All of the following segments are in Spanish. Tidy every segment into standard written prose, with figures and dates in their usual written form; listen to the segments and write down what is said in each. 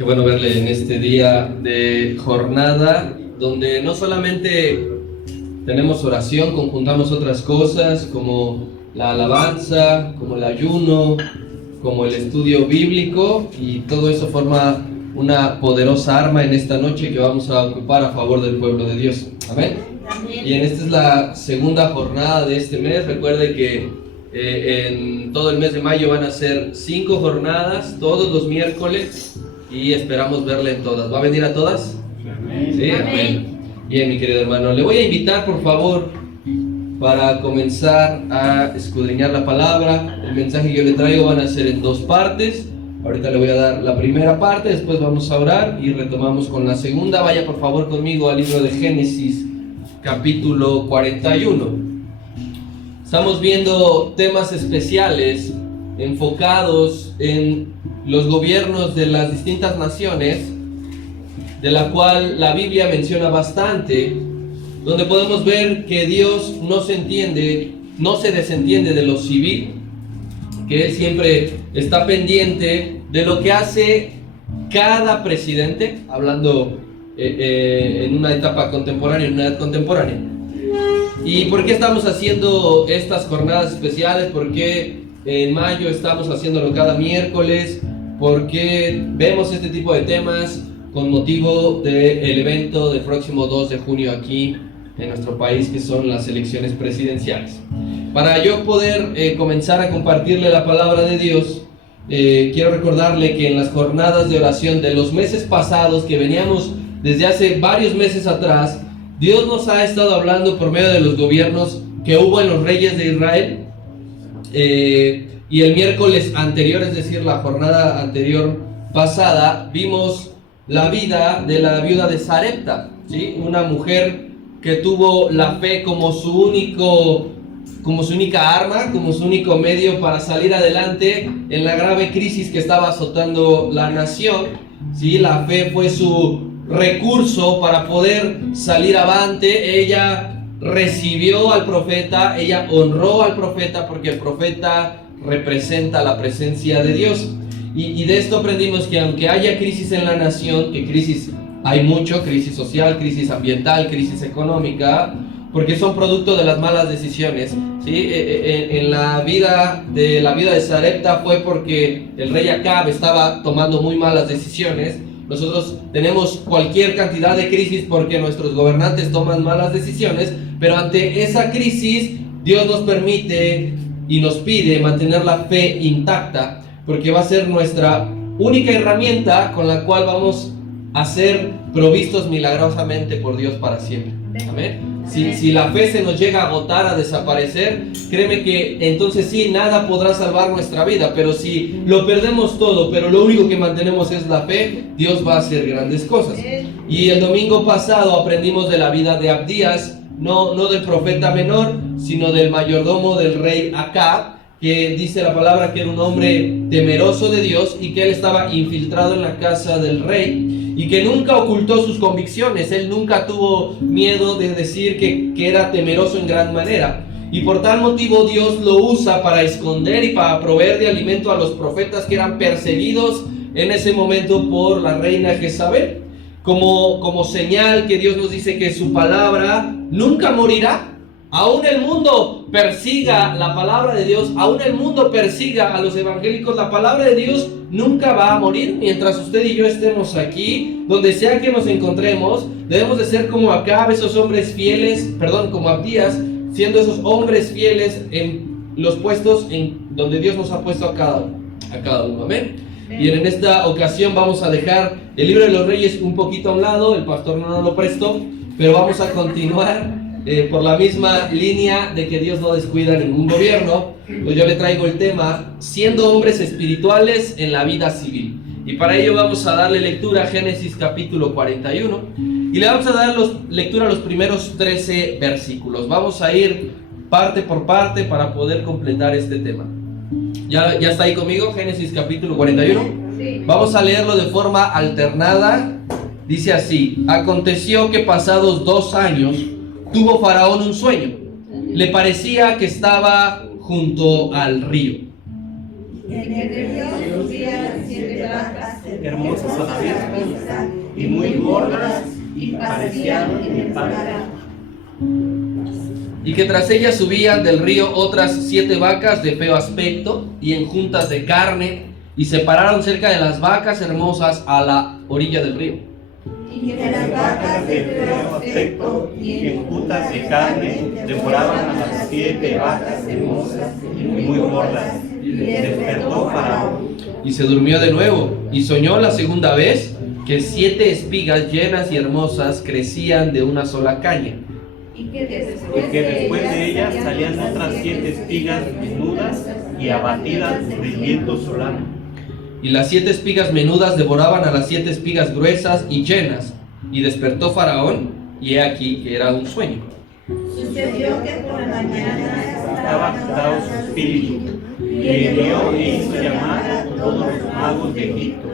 Qué bueno verle en este día de jornada, donde no solamente tenemos oración, conjuntamos otras cosas como la alabanza, como el ayuno, como el estudio bíblico, y todo eso forma una poderosa arma en esta noche que vamos a ocupar a favor del pueblo de Dios. Amén. Y en esta es la segunda jornada de este mes. Recuerde que en todo el mes de mayo van a ser 5 jornadas, todos los miércoles, y esperamos verle en todas. ¿Va a venir a todas? Amén. Sí, amén. Bien, mi querido hermano, le voy a invitar, por favor, para comenzar a escudriñar la palabra. El mensaje que yo le traigo van a ser en 2 partes. Ahorita le voy a dar la primera parte, después vamos a orar y retomamos con la segunda. Vaya por favor conmigo al libro de Génesis, capítulo 41. Estamos viendo temas especiales enfocados en los gobiernos de las distintas naciones, de la cual la Biblia menciona bastante, donde podemos ver que Dios no se desentiende de lo civil, que Él siempre está pendiente de lo que hace cada presidente, hablando en una etapa contemporánea, en una edad contemporánea. ¿Y por qué estamos haciendo estas jornadas especiales? ¿Por qué en mayo estamos haciéndolo cada miércoles? ¿Por qué vemos este tipo de temas con motivo del evento del próximo 2 de junio aquí en nuestro país, que son las elecciones presidenciales? Para yo poder comenzar a compartirle la palabra de Dios, quiero recordarle que en las jornadas de oración de los meses pasados, que veníamos desde hace varios meses atrás, Dios nos ha estado hablando por medio de los gobiernos que hubo en los reyes de Israel. Y el miércoles anterior, es decir, la jornada anterior pasada, vimos la vida de la viuda de Sarepta, ¿sí? Una mujer que tuvo la fe como su única arma, como su único medio para salir adelante en la grave crisis que estaba azotando la nación, ¿sí? La fe fue su recurso para poder salir avante. Ella recibió al profeta, ella honró al profeta, porque el profeta representa la presencia de Dios. Y de esto aprendimos que aunque haya crisis en la nación, que crisis hay mucho, crisis social, crisis ambiental, crisis económica, porque son producto de las malas decisiones, ¿sí? En la vida de Sarepta fue porque el rey Acab estaba tomando muy malas decisiones. Nosotros tenemos cualquier cantidad de crisis porque nuestros gobernantes toman malas decisiones, pero ante esa crisis Dios nos permite y nos pide mantener la fe intacta, porque va a ser nuestra única herramienta con la cual vamos a ser provistos milagrosamente por Dios para siempre. Amén. Si la fe se nos llega a agotar, a desaparecer, créeme que entonces sí, nada podrá salvar nuestra vida. Pero si lo perdemos todo, pero lo único que mantenemos es la fe, Dios va a hacer grandes cosas. Y el domingo pasado aprendimos de la vida de Abdías, no del profeta menor, sino del mayordomo del rey Acab, que dice la palabra que era un hombre temeroso de Dios y que él estaba infiltrado en la casa del rey, y que nunca ocultó sus convicciones. Él nunca tuvo miedo de decir que era temeroso en gran manera, y por tal motivo Dios lo usa para esconder y para proveer de alimento a los profetas que eran perseguidos en ese momento por la reina Jezabel, como señal que Dios nos dice que su palabra nunca morirá. Aún el mundo persiga la palabra de Dios, aún el mundo persiga a los evangélicos, la palabra de Dios nunca va a morir. Mientras usted y yo estemos aquí, donde sea que nos encontremos, debemos de ser como Acab, esos hombres fieles, como Abdías, siendo esos hombres fieles en los puestos en donde Dios nos ha puesto a cada uno. Amén. Y en esta ocasión vamos a dejar el libro de los Reyes un poquito a un lado. El pastor no nos lo prestó, pero vamos a continuar por la misma línea de que Dios no descuida ningún gobierno. Pues yo le traigo el tema, siendo hombres espirituales en la vida civil. Y para ello vamos a darle lectura a Génesis capítulo 41. Y le vamos a dar lectura a los primeros 13 versículos. Vamos a ir parte por parte para poder completar este tema. ¿Ya está ahí conmigo? Génesis capítulo 41. Sí. Vamos a leerlo de forma alternada. Dice así: aconteció que pasados 2 años tuvo Faraón un sueño. Le parecía que estaba junto al río. En el río subían 7 vacas hermosas a la vista y muy gordas, y parecían en el paladar. Y que tras ellas subían del río otras 7 vacas de feo aspecto y enjuntas de carne, y se pararon cerca de las vacas hermosas a la orilla del río. Y que las vacas de feo aspecto y enjuntas de carne devoraban a las 7 vacas hermosas y muy gordas. Y despertó Faraón. Y se durmió de nuevo, y soñó la segunda vez que 7 espigas llenas y hermosas crecían de una sola caña. Y que después de ellas salían otras 7 espigas menudas y abatidas del viento solano. Y las 7 espigas menudas devoraban a las 7 espigas gruesas y llenas. Y despertó Faraón, y he aquí que era un sueño. Sucedió que por la mañana estaba agitado su espíritu, y envió e hizo llamar a todos los magos de Egipto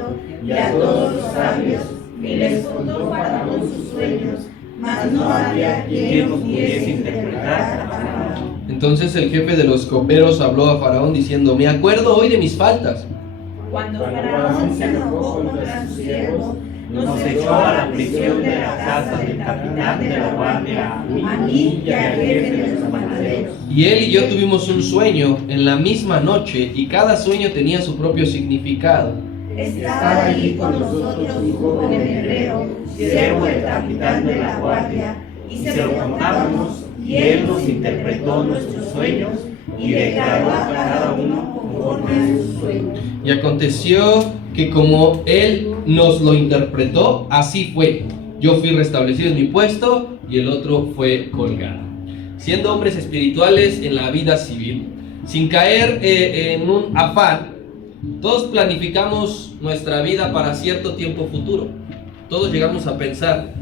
y a todos los sabios, y les contó Faraón sus sueños, mas no había quien los pudiese interpretar a Faraón. Entonces el jefe de los coperos habló a Faraón diciendo: me acuerdo hoy de mis faltas. Cuando Faraón se enojó contra sus siervos, nos echó a la prisión de la casa del capitán de la guardia, a mí y al jefe de los panaderos. Y él y yo tuvimos un sueño en la misma noche, y cada sueño tenía su propio significado. Estaba allí con nosotros un joven hebreo, siervo del capitán de la guardia, y se lo contamos, y él nos interpretó nuestros sueños y declaró a cada uno conforme a sus sueños. Y aconteció que como él nos lo interpretó, así fue. Yo fui restablecido en mi puesto y el otro fue colgado. Siendo hombres espirituales en la vida civil, sin caer en un afán, todos planificamos nuestra vida para cierto tiempo futuro. Todos llegamos a pensar.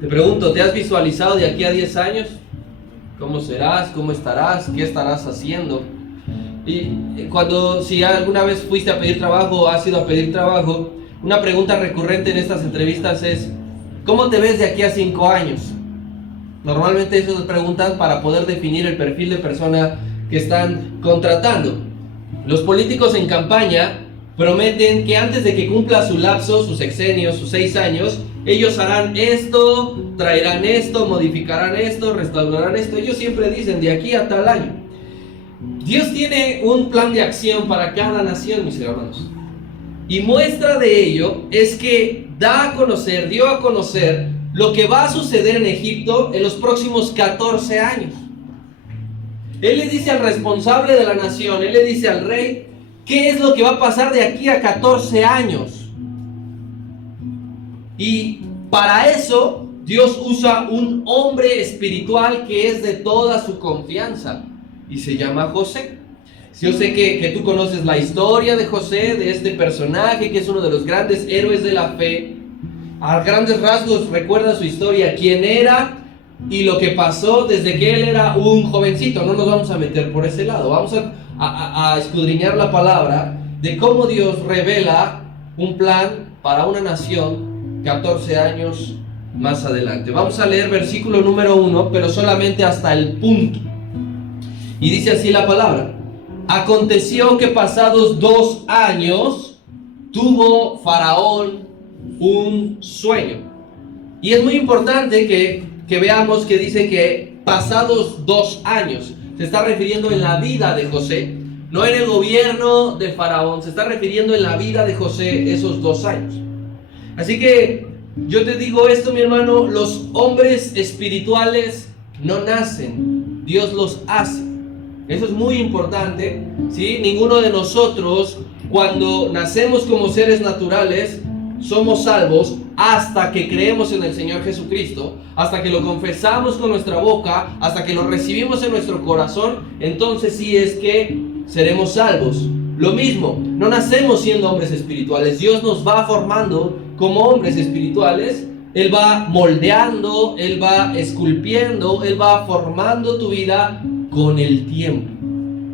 Te pregunto, ¿te has visualizado de aquí a 10 años? ¿Cómo serás? ¿Cómo estarás? ¿Qué estarás haciendo? Y si alguna vez fuiste a pedir trabajo o has ido a pedir trabajo, una pregunta recurrente en estas entrevistas es: ¿cómo te ves de aquí a 5 años? Normalmente eso nos preguntan para poder definir el perfil de persona que están contratando. Los políticos en campaña prometen que antes de que cumpla su lapso, sus sexenios, sus 6 años, ellos harán esto, traerán esto, modificarán esto, restaurarán esto. Ellos siempre dicen de aquí a tal año. Dios tiene un plan de acción para cada nación, mis hermanos. Y muestra de ello es que dio a conocer lo que va a suceder en Egipto en los próximos 14 años. Él le dice al responsable de la nación, él le dice al rey, ¿qué es lo que va a pasar de aquí a 14 años? Y para eso, Dios usa un hombre espiritual que es de toda su confianza, y se llama José. Yo sé que tú conoces la historia de José, de este personaje que es uno de los grandes héroes de la fe. A grandes rasgos recuerda su historia, quién era y lo que pasó desde que él era un jovencito. No nos vamos a meter por ese lado, vamos a escudriñar la palabra de cómo Dios revela un plan para una nación 14 años más adelante. Vamos a leer versículo número 1, pero solamente hasta el punto. Y dice así la palabra: aconteció que pasados 2 años tuvo Faraón un sueño. Y es muy importante que veamos que dice que pasados 2 años. Se está refiriendo en la vida de José, no en el gobierno de Faraón. Se está refiriendo en la vida de José esos 2 años. Así que yo te digo esto, mi hermano: los hombres espirituales no nacen, Dios los hace. Eso es muy importante, ¿sí? Ninguno de nosotros, cuando nacemos como seres naturales, somos salvos hasta que creemos en el Señor Jesucristo, hasta que lo confesamos con nuestra boca, hasta que lo recibimos en nuestro corazón. Entonces sí es que seremos salvos. Lo mismo, no nacemos siendo hombres espirituales. Dios nos va formando como hombres espirituales. Él va moldeando, Él va esculpiendo, Él va formando tu vida con el tiempo.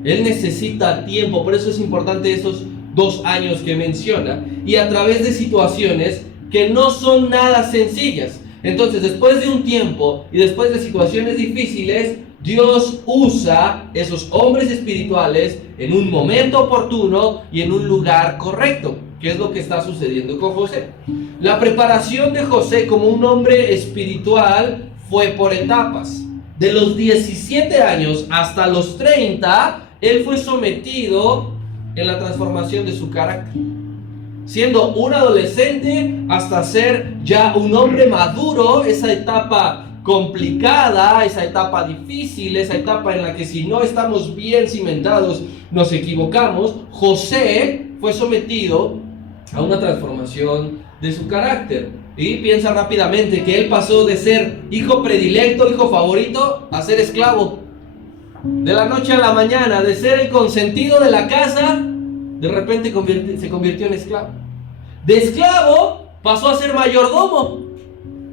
Él necesita tiempo, por eso es importante esos 2 años que menciona, y a través de situaciones que no son nada sencillas. Entonces, después de un tiempo y después de situaciones difíciles, Dios usa esos hombres espirituales en un momento oportuno y en un lugar correcto, que es lo que está sucediendo con José. La preparación de José como un hombre espiritual fue por etapas. De los 17 años hasta los 30, él fue sometido en la transformación de su carácter. Siendo un adolescente hasta ser ya un hombre maduro, esa etapa complicada, esa etapa difícil, esa etapa en la que si no estamos bien cimentados nos equivocamos, José fue sometido a una transformación de su carácter. Y piensa rápidamente que él pasó de ser hijo predilecto, hijo favorito, a ser esclavo. De la noche a la mañana, de ser el consentido de la casa, de repente se convirtió en esclavo. De esclavo pasó a ser mayordomo,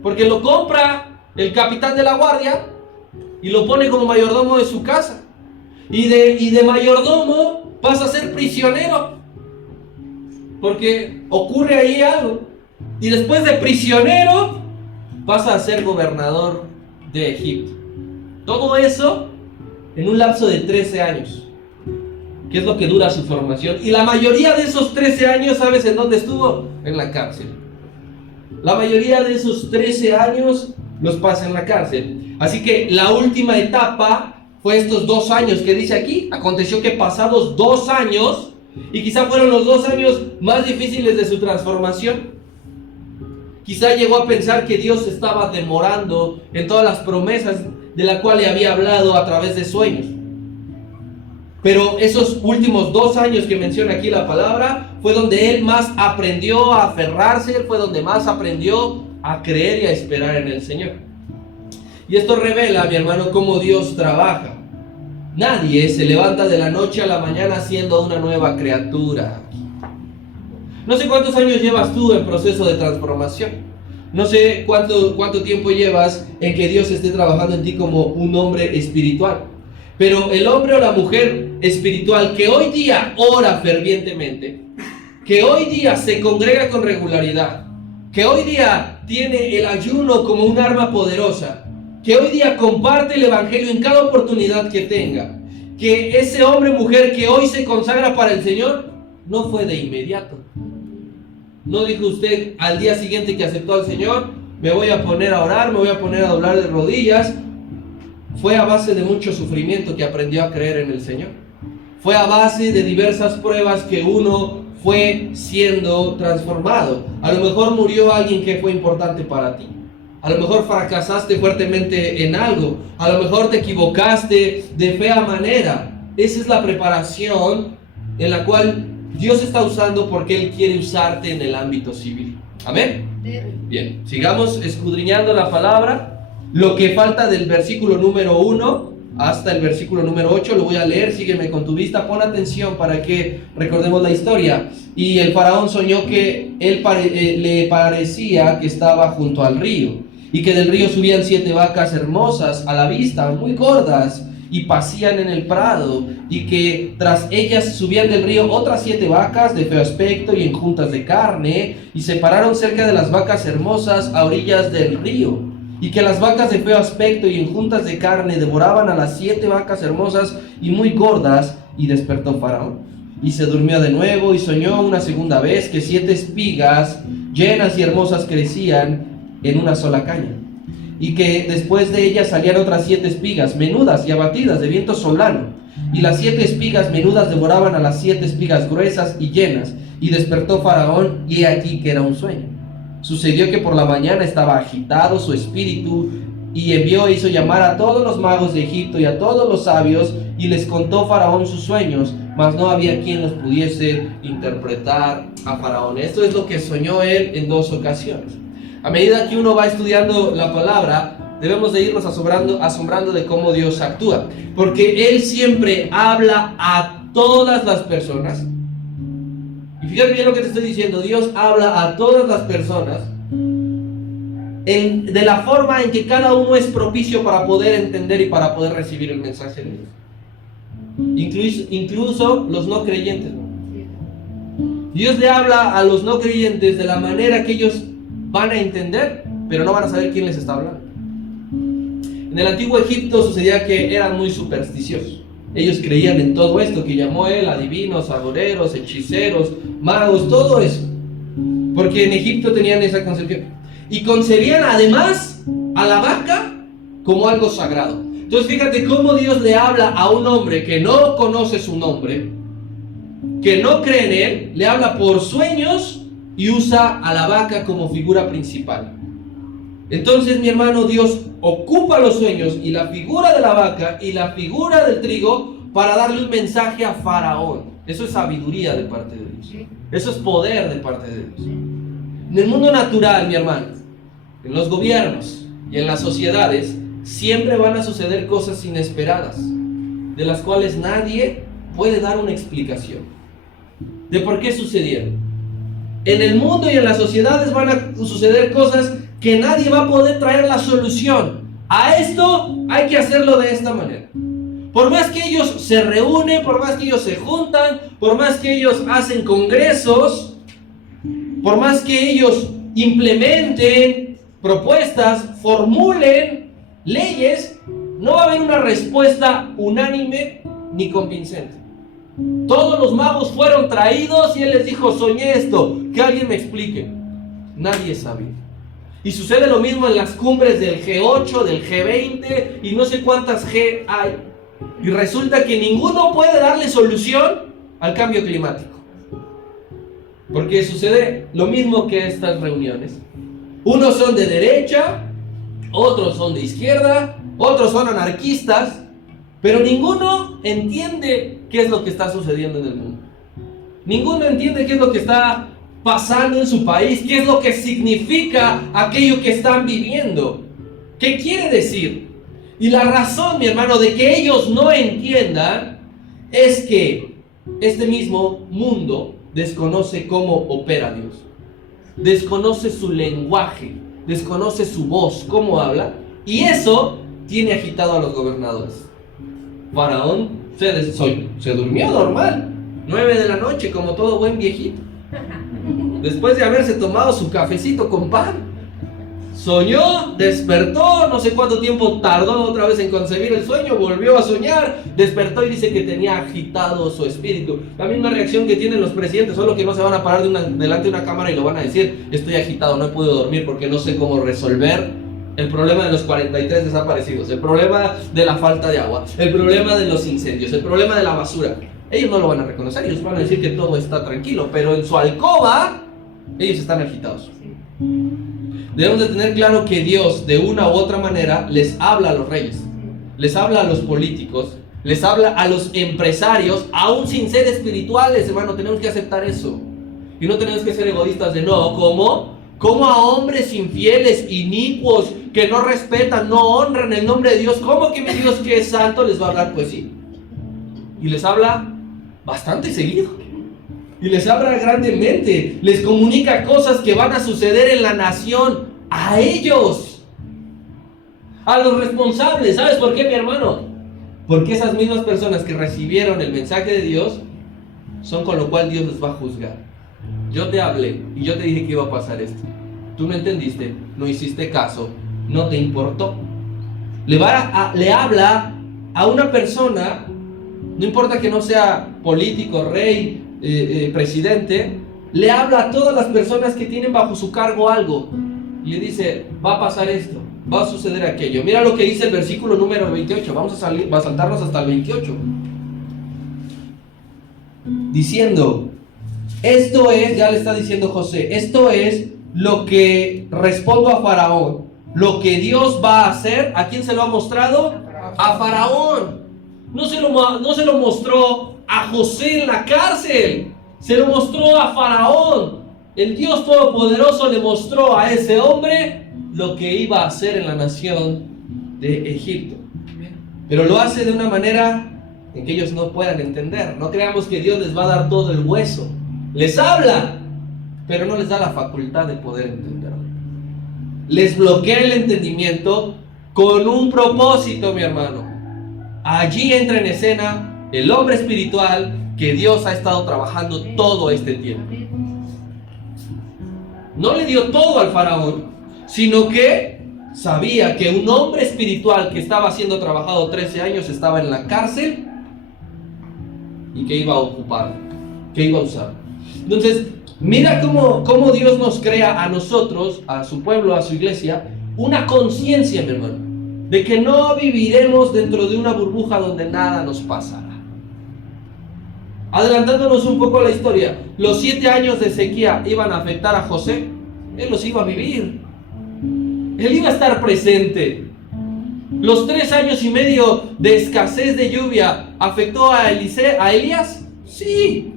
porque lo compra el capitán de la guardia y lo pone como mayordomo de su casa. Y de mayordomo pasa a ser prisionero, porque ocurre ahí algo. Y después de prisionero pasa a ser gobernador de Egipto. Todo eso en un lapso de 13 años, que es lo que dura su formación. Y la mayoría de esos 13 años, ¿sabes en dónde estuvo? En la cárcel. La mayoría de esos 13 años los pasa en la cárcel. Así que la última etapa fue estos 2 años que dice aquí. Aconteció que pasados 2 años, y quizá fueron los 2 años más difíciles de su transformación, quizá llegó a pensar que Dios estaba demorando en todas las promesas de la cual le había hablado a través de sueños. Pero esos últimos 2 años que menciona aquí la palabra, fue donde él más aprendió a aferrarse, fue donde más aprendió a creer y a esperar en el Señor. Y esto revela, mi hermano, cómo Dios trabaja. Nadie se levanta de la noche a la mañana siendo una nueva criatura. No sé cuántos años llevas tú en proceso de transformación. No sé cuánto tiempo llevas en que Dios esté trabajando en ti como un hombre espiritual. Pero el hombre o la mujer espiritual que hoy día ora fervientemente, que hoy día se congrega con regularidad, que hoy día tiene el ayuno como un arma poderosa, que hoy día comparte el evangelio en cada oportunidad que tenga, que ese hombre o mujer que hoy se consagra para el Señor, no fue de inmediato. No dijo usted al día siguiente que aceptó al Señor, me voy a poner a orar, me voy a poner a doblar de rodillas. Fue a base de mucho sufrimiento que aprendió a creer en el Señor. Fue a base de diversas pruebas que uno fue siendo transformado. A lo mejor murió alguien que fue importante para ti. A lo mejor fracasaste fuertemente en algo. A lo mejor te equivocaste de fea manera. Esa es la preparación en la cual Dios está usando porque Él quiere usarte en el ámbito civil. ¿Amén? Bien, sigamos escudriñando la palabra. Lo que falta del versículo número 1 hasta el versículo número 8 lo voy a leer. Sígueme con tu vista, pon atención para que recordemos la historia. Y el faraón soñó que le parecía que estaba junto al río, y que del río subían 7 vacas hermosas a la vista, muy gordas, y pacían en el prado, y que tras ellas subían del río otras 7 vacas de feo aspecto y enjuntas de carne, y se pararon cerca de las vacas hermosas a orillas del río. Y que las vacas de feo aspecto y enjuntas de carne devoraban a las 7 vacas hermosas y muy gordas, y despertó Faraón. Y se durmió de nuevo y soñó una segunda vez que 7 espigas llenas y hermosas crecían en una sola caña. Y que después de ellas salían otras 7 espigas menudas y abatidas de viento solano. Y las 7 espigas menudas devoraban a las 7 espigas gruesas y llenas. Y despertó Faraón, y he aquí que era un sueño. Sucedió que por la mañana estaba agitado su espíritu, y envió e hizo llamar a todos los magos de Egipto y a todos los sabios, y les contó Faraón sus sueños, mas no había quien los pudiese interpretar a Faraón. Esto es lo que soñó él en 2 ocasiones. A medida que uno va estudiando la palabra, debemos de irnos asombrando de cómo Dios actúa, porque Él siempre habla a todas las personas. Y fíjate bien lo que te estoy diciendo. Dios habla a todas las personas de la forma en que cada uno es propicio para poder entender y para poder recibir el mensaje de Dios. Incluso los no creyentes, ¿no? Dios le habla a los no creyentes de la manera que ellos van a entender, pero no van a saber quién les está hablando. En el antiguo Egipto sucedía que eran muy supersticiosos. Ellos creían en todo esto que llamó él, adivinos, agoreros, hechiceros, magos, todo eso. Porque en Egipto tenían esa concepción. Y concebían además a la vaca como algo sagrado. Entonces fíjate cómo Dios le habla a un hombre que no conoce su nombre, que no cree en él, le habla por sueños y usa a la vaca como figura principal. Entonces, mi hermano, Dios ocupa los sueños y la figura de la vaca y la figura del trigo para darle un mensaje a Faraón. Eso es sabiduría de parte de Dios. Eso es poder de parte de Dios. En el mundo natural, mi hermano, en los gobiernos y en las sociedades, siempre van a suceder cosas inesperadas, de las cuales nadie puede dar una explicación de por qué sucedieron. En el mundo y en las sociedades van a suceder cosas que nadie va a poder traer la solución. A esto hay que hacerlo de esta manera. Por más que ellos se reúnen, por más que ellos se juntan, por más que ellos hacen congresos, por más que ellos implementen propuestas, formulen leyes, no va a haber una respuesta unánime ni convincente. Todos los magos fueron traídos y él les dijo: soñé esto, que alguien me explique. Nadie sabía. Y sucede lo mismo en las cumbres del G8, del G20 y no sé cuántas G hay. Y resulta que ninguno puede darle solución al cambio climático. Porque sucede lo mismo que estas reuniones. Unos son de derecha, otros son de izquierda, otros son anarquistas, pero ninguno entiende qué es lo que está sucediendo en el mundo. Ninguno entiende qué es lo que está pasando en su país, qué es lo que significa aquello que están viviendo, qué quiere decir. Y la razón, mi hermano, de que ellos no entiendan es que este mismo mundo desconoce cómo opera Dios, desconoce su lenguaje, desconoce su voz, cómo habla, y eso tiene agitado a los gobernadores. Faraón se durmió normal, 9 de la noche, como todo buen viejito, después de haberse tomado su cafecito con pan. Soñó, despertó, no sé cuánto tiempo tardó otra vez en concebir el sueño, volvió a soñar, despertó y dice que tenía agitado su espíritu. La misma reacción que tienen los presidentes, solo que no se van a parar delante de una cámara y lo van a decir: estoy agitado, no he podido dormir porque no sé cómo resolver el problema de los 43 desaparecidos, el problema de la falta de agua, el problema de los incendios, el problema de la basura. Ellos no lo van a reconocer, ellos van a decir que todo está tranquilo, pero en su alcoba ellos están agitados. Debemos de tener claro que Dios, de una u otra manera, les habla a los reyes, les habla a los políticos, les habla a los empresarios, aún sin ser espirituales, hermano. Tenemos que aceptar eso. Y no tenemos que ser egoístas de no, ¿cómo a hombres infieles, inicuos, que no respetan, no honran el nombre de Dios? ¿Cómo que mi Dios, que es santo, les va a hablar? Pues sí. Y les habla bastante seguido. Y les habla grandemente, les comunica cosas que van a suceder en la nación, a ellos, a los responsables. ¿Sabes por qué, mi hermano? Porque esas mismas personas que recibieron el mensaje de Dios son con lo cual Dios les va a juzgar. Yo te hablé y yo te dije que iba a pasar esto. Tú no entendiste, no hiciste caso, no te importó. Le habla a una persona, no importa que no sea político, rey, presidente, le habla a todas las personas que tienen bajo su cargo algo y le dice: va a pasar esto, va a suceder aquello. Mira lo que dice el versículo número 28. Vamos a saltarnos hasta el 28, diciendo: esto es, ya le está diciendo José, esto es lo que respondo a Faraón, lo que Dios va a hacer. ¿A quién se lo ha mostrado? A Faraón. No se lo mostró a José en la cárcel, se lo mostró a Faraón. El Dios Todopoderoso le mostró a ese hombre lo que iba a hacer en la nación de Egipto. Pero lo hace de una manera en que ellos no puedan entender. No creamos que Dios les va a dar todo el hueso. Les habla, pero no les da la facultad de poder entenderlo. Les bloquea el entendimiento con un propósito, mi hermano. Allí entra en escena el hombre espiritual que Dios ha estado trabajando todo este tiempo. No le dio todo al faraón, sino que sabía que un hombre espiritual que estaba siendo trabajado 13 años estaba en la cárcel y que iba a ocupar, que iba a usar. Entonces, mira cómo Dios nos crea a nosotros, a su pueblo, a su iglesia, una conciencia, mi hermano, de que no viviremos dentro de una burbuja donde nada nos pasará. Adelantándonos un poco a la historia, los 7 años de sequía iban a afectar a José. Él los iba a vivir. Él iba a estar presente. Los 3 años y medio de escasez de lluvia afectó a Elías. Sí.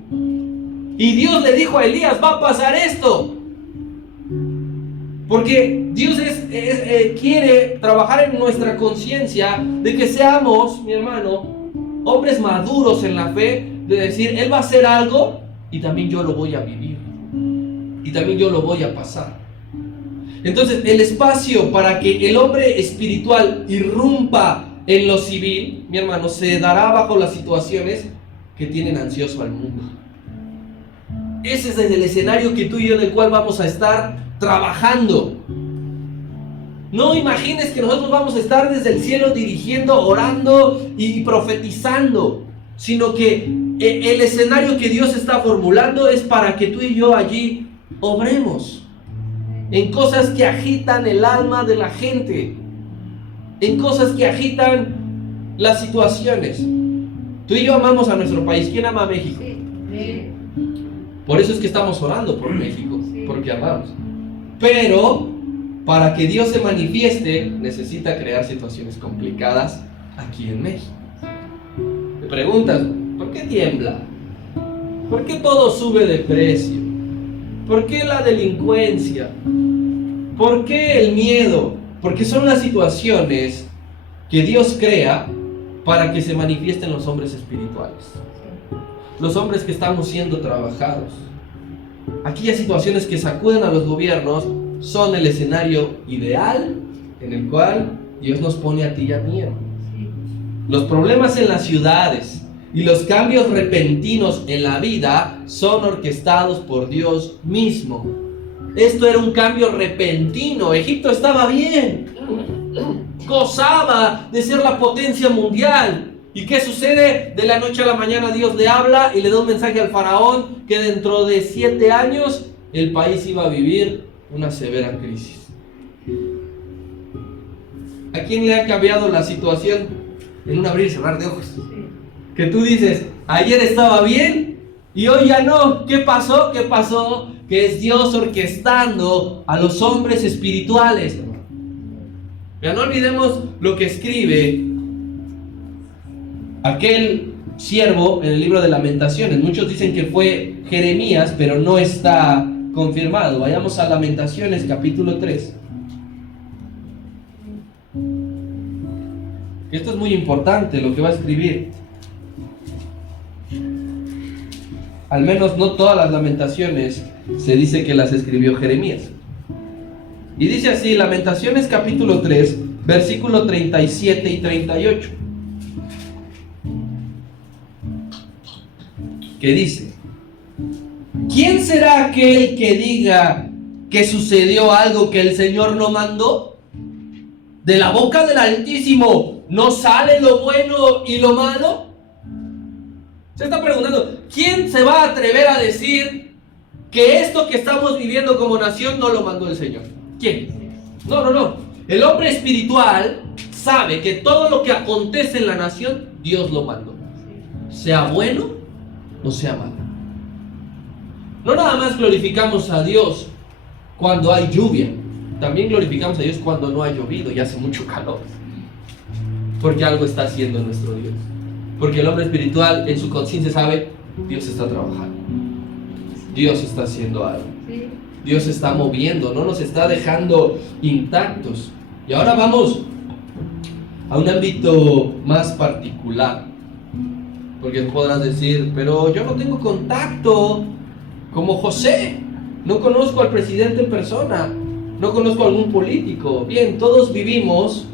Y Dios le dijo a Elías, va a pasar esto. Porque Dios quiere trabajar en nuestra conciencia de que seamos, mi hermano, hombres maduros en la fe, de decir, Él va a hacer algo y también yo lo voy a vivir. Y también yo lo voy a pasar. Entonces, el espacio para que el hombre espiritual irrumpa en lo civil, mi hermano, se dará bajo las situaciones que tienen ansioso al mundo. Ese es el escenario que tú y yo, en el cual vamos a estar trabajando. No imagines que nosotros vamos a estar desde el cielo dirigiendo, orando y profetizando, sino que el escenario que Dios está formulando es para que tú y yo allí obremos en cosas que agitan el alma de la gente, en cosas que agitan las situaciones. Tú y yo amamos a nuestro país. ¿Quién ama a México? Sí. Por eso es que estamos orando por México, porque amamos. Pero para que Dios se manifieste, necesita crear situaciones complicadas aquí en México. Te preguntas, ¿por qué tiembla? ¿Por qué todo sube de precio? ¿Por qué la delincuencia? ¿Por qué el miedo? Porque son las situaciones que Dios crea para que se manifiesten los hombres espirituales. Los hombres que estamos siendo trabajados. Aquellas situaciones que sacuden a los gobiernos son el escenario ideal en el cual Dios nos pone a ti y a mí. Los problemas en las ciudades y los cambios repentinos en la vida son orquestados por Dios mismo. Esto era un cambio repentino. Egipto estaba bien, gozaba de ser la potencia mundial. ¿Y qué sucede? De la noche a la mañana Dios le habla y le da un mensaje al faraón que dentro de 7 años el país iba a vivir una severa crisis. ¿A quién le ha cambiado la situación en un abrir y cerrar de ojos? Que tú dices, ayer estaba bien y hoy ya no. ¿Qué pasó? ¿Qué pasó? Que es Dios orquestando a los hombres espirituales. Ya no olvidemos lo que escribe aquel siervo en el libro de Lamentaciones. Muchos dicen que fue Jeremías, pero no está confirmado. Vayamos a Lamentaciones capítulo 3. Esto es muy importante lo que va a escribir. Al menos no todas las Lamentaciones se dice que las escribió Jeremías. Y dice así, Lamentaciones capítulo 3, versículo 37 y 38. Que dice: ¿quién será aquel que diga que sucedió algo que el Señor no mandó? ¿De la boca del Altísimo no sale lo bueno y lo malo? Se está preguntando, ¿quién se va a atrever a decir que esto que estamos viviendo como nación no lo mandó el Señor? ¿Quién? No. El hombre espiritual sabe que todo lo que acontece en la nación, Dios lo mandó. Sea bueno o sea malo. No nada más glorificamos a Dios cuando hay lluvia, también glorificamos a Dios cuando no ha llovido y hace mucho calor. Porque algo está haciendo nuestro Dios. Porque el hombre espiritual en su conciencia sabe, Dios está trabajando. Dios está haciendo algo. Dios está moviendo, no nos está dejando intactos. Y ahora vamos a un ámbito más particular. Porque podrás decir, pero yo no tengo contacto como José. No conozco al presidente en persona. No conozco a algún político. Bien, todos vivimos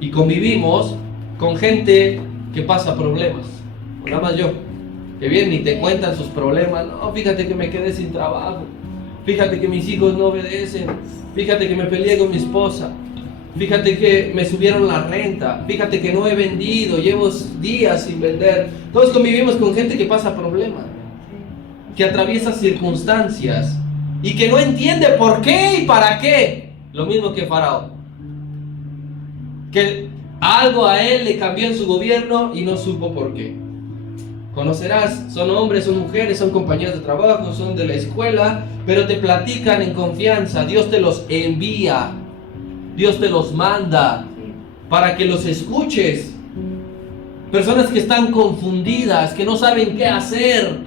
y convivimos con gente que pasa problemas. Nada más yo. Que vienen y te cuentan sus problemas. No, fíjate que me quedé sin trabajo. Fíjate que mis hijos no obedecen. Fíjate que me peleé con mi esposa. Fíjate que me subieron la renta. Fíjate que no he vendido. Llevo días sin vender. Todos convivimos con gente que pasa problemas, que atraviesa circunstancias y que no entiende por qué y para qué. Lo mismo que Faraón, que algo a él le cambió en su gobierno y no supo por qué. Conocerás, son hombres, son mujeres, son compañeros de trabajo, son de la escuela, pero te platican en confianza. Dios te los envía, Dios te los manda para que los escuches. Personas que están confundidas, que no saben qué hacer.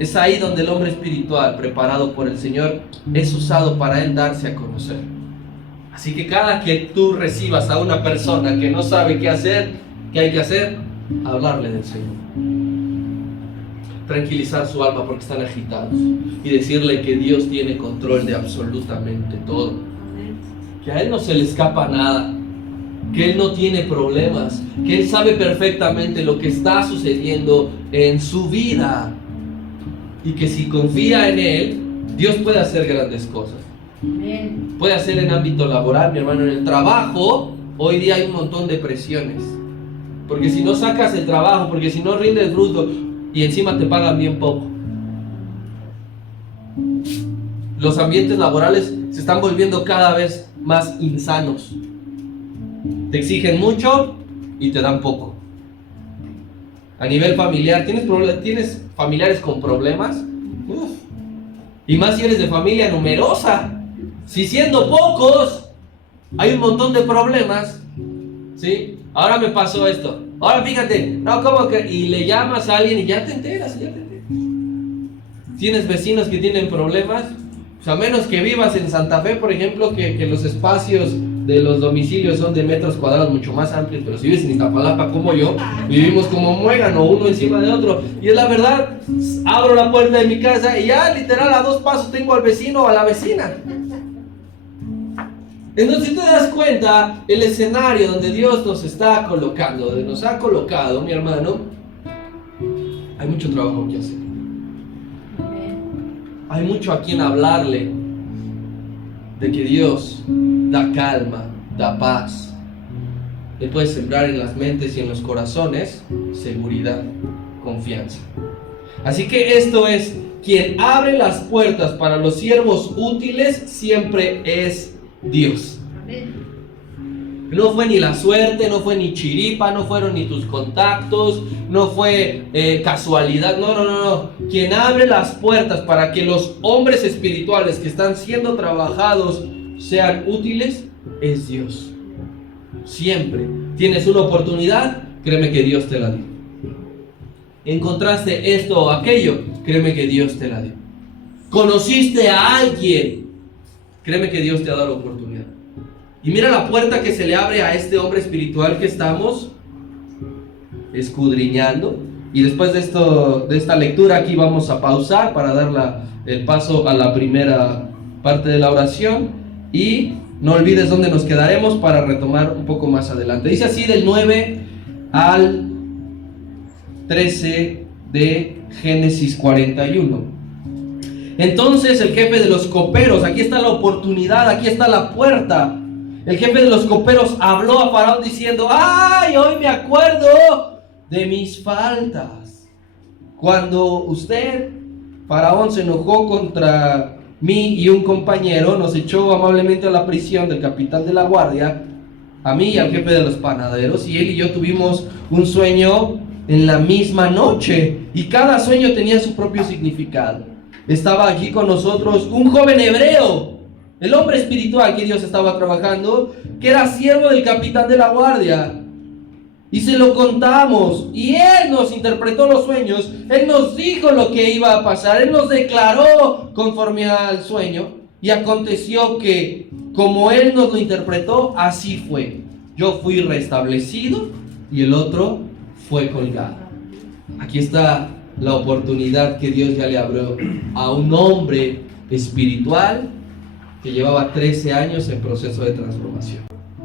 Es ahí donde el hombre espiritual, preparado por el Señor, es usado para Él darse a conocer. Así que cada que tú recibas a una persona que no sabe qué hacer, ¿qué hay que hacer? Hablarle del Señor. Tranquilizar su alma porque están agitados. Y decirle que Dios tiene control de absolutamente todo. Que a Él no se le escapa nada. Que Él no tiene problemas. Que Él sabe perfectamente lo que está sucediendo en su vida. Y que si confía en Él, Dios puede hacer grandes cosas. Puede hacer en ámbito laboral, mi hermano, en el trabajo. Hoy día hay un montón de presiones. Porque si no sacas el trabajo, porque si no rindes fruto y encima te pagan bien poco. Los ambientes laborales se están volviendo cada vez más insanos. Te exigen mucho y te dan poco. A nivel familiar, ¿tienes familiares con problemas? Uf. Y más si eres de familia numerosa. Si siendo pocos hay un montón de problemas, ¿sí? Ahora me pasó esto. Ahora fíjate, no, ¿cómo que? Y le llamas a alguien y ya te enteras. Tienes vecinos que tienen problemas. Pues a menos que vivas en Santa Fe, por ejemplo, que los espacios de los domicilios son de metros cuadrados mucho más amplios. Pero si vives en Iztapalapa como yo, vivimos como muégano, uno encima de otro. Y es la verdad, abro la puerta de mi casa y ya literal a 2 pasos tengo al vecino o a la vecina. Entonces, si te das cuenta, el escenario donde Dios nos está colocando, donde nos ha colocado, mi hermano, hay mucho trabajo que hacer. Hay mucho a quien hablarle de que Dios da calma, da paz. Él puede sembrar en las mentes y en los corazones seguridad, confianza. Así que esto es, quien abre las puertas para los siervos útiles siempre es Dios. No fue ni la suerte, no fue ni chiripa, no fueron ni tus contactos, no fue casualidad, no. Quien abre las puertas para que los hombres espirituales que están siendo trabajados sean útiles es Dios. Siempre. Tienes una oportunidad, créeme que Dios te la dio. Encontraste esto o aquello, créeme que Dios te la dio. Conociste a alguien, créeme que Dios te ha dado la oportunidad. Y mira la puerta que se le abre a este hombre espiritual que estamos escudriñando. Y después de esta lectura aquí vamos a pausar para dar el paso a la primera parte de la oración. Y no olvides dónde nos quedaremos para retomar un poco más adelante. Dice así del 9 al 13 de Génesis 41. Entonces el jefe de los coperos, aquí está la oportunidad, aquí está la puerta. El jefe de los coperos habló a Faraón diciendo: ¡ay, hoy me acuerdo de mis faltas! Cuando usted, Faraón, se enojó contra mí y un compañero, nos echó amablemente a la prisión del capitán de la guardia, a mí y al jefe de los panaderos, y él y yo tuvimos un sueño en la misma noche, y cada sueño tenía su propio significado. Estaba aquí con nosotros un joven hebreo, el hombre espiritual que Dios estaba trabajando, que era siervo del capitán de la guardia. Y se lo contamos, y él nos interpretó los sueños, él nos dijo lo que iba a pasar, él nos declaró conforme al sueño, y aconteció que, como él nos lo interpretó, así fue. Yo fui restablecido, y el otro fue colgado. Aquí está la oportunidad que Dios ya le abrió a un hombre espiritual que llevaba 13 años en proceso de transformación.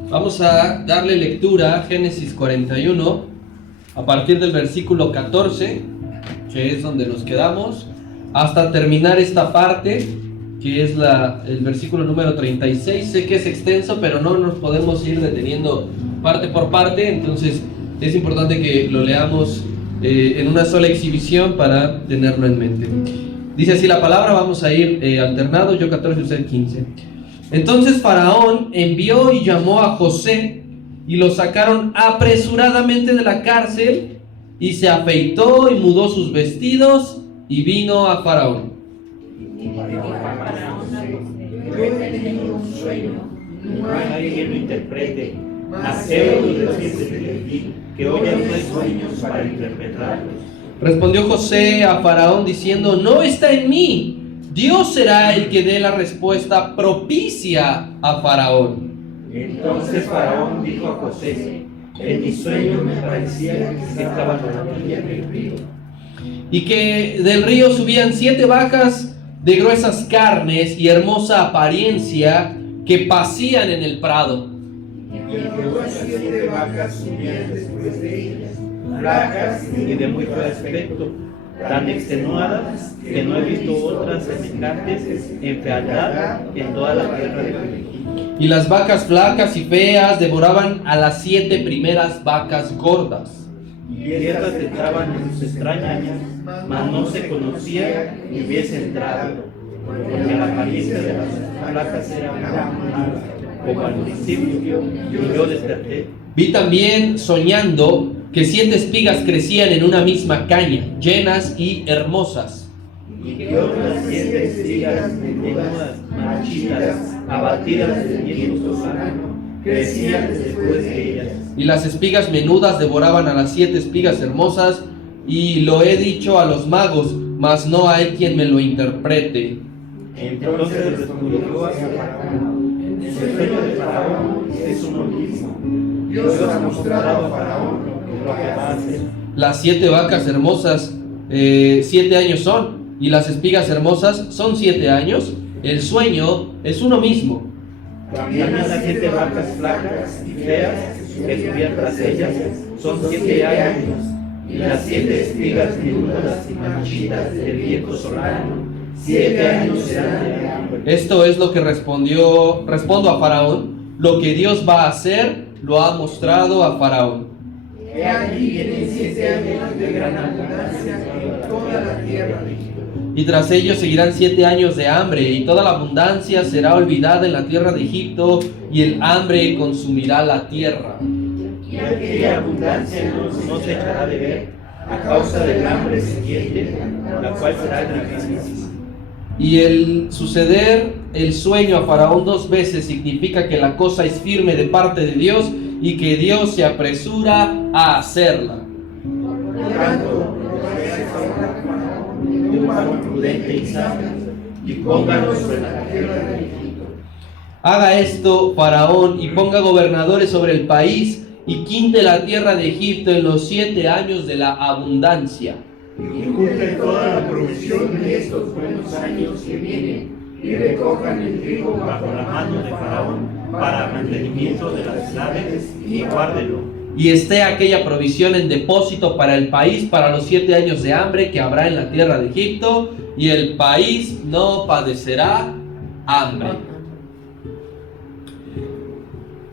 Vamos a darle lectura a Génesis 41 a partir del versículo 14, que es donde nos quedamos, hasta terminar esta parte que es el versículo número 36. Sé que es extenso, pero no nos podemos ir deteniendo parte por parte, entonces es importante que lo leamos en una sola exhibición para tenerlo en mente. Dice así la palabra, vamos a ir alternados, yo 14 y usted 15. Entonces Faraón envió y llamó a José y lo sacaron apresuradamente de la cárcel, y se afeitó y mudó sus vestidos y vino a Faraón. Yo he tenido un sueño, no hay nadie que lo interprete, mas he oído decir que oye los sueños para interpretarlos. Respondió José a Faraón diciendo: no está en mí, Dios será el que dé la respuesta propicia a Faraón. Entonces Faraón dijo a José: en mi sueño me parecía que estaba en la orilla del río, y que del río subían 7 vacas de gruesas carnes y hermosa apariencia que pacían en el prado. y que las 7 vacas subían después de ellas, flacas y de muy feo aspecto, tan extenuadas que no he visto otras semejantes en fealdad en toda la tierra de Egipto. Y las vacas flacas y feas devoraban a las 7 primeras vacas gordas. Y estas entraban en sus extrañas, mas no se conocía ni hubiese entrado, porque la apariencia de las flacas era mala, como al principio, y yo desperté. Vi también, soñando, que 7 espigas crecían en una misma caña, llenas y hermosas. Y que otras 7 espigas menudas, marchitas, abatidas de viento solano, crecían después de ellas. Y las espigas menudas devoraban a las 7 espigas hermosas, y lo he dicho a los magos, mas no hay quien me lo interprete. Entonces respondió a Faraón: el sueño de Faraón es uno mismo. Dios ha mostrado a Faraón lo que va a hacer. Las 7 vacas hermosas 7 años son, y las espigas hermosas son 7 años. El sueño es uno mismo. También las 7 vacas flacas y feas que subían tras ellas son 7 años, y las 7 espigas menudas y marchitas del viento solano, 7 años serán de hambre. Esto es lo que respondo a Faraón. Lo que Dios va a hacer lo ha mostrado a Faraón. He aquí vienen 7 años de gran abundancia en toda la tierra de Egipto. Y tras ellos seguirán 7 años de hambre, y toda la abundancia será olvidada en la tierra de Egipto, y el hambre consumirá la tierra. Y aquella abundancia no se echará de ver a causa del hambre siguiente, la cual será gravísima. Y el suceder el sueño a Faraón 2 veces significa que la cosa es firme de parte de Dios y que Dios se apresura a hacerla. Por tanto, de un varón prudente y sabio, y pónganos sobre la tierra de Egipto. Haga esto Faraón, y ponga gobernadores sobre el país, y quinte la tierra de Egipto en los 7 años de la abundancia. Y junten toda la provisión de estos buenos años que vienen, y recojan el trigo bajo la mano de Faraón para mantenimiento de las naves, y guárdenlo. Y esté aquella provisión en depósito para el país para los 7 años de hambre que habrá en la tierra de Egipto, y el país no padecerá hambre.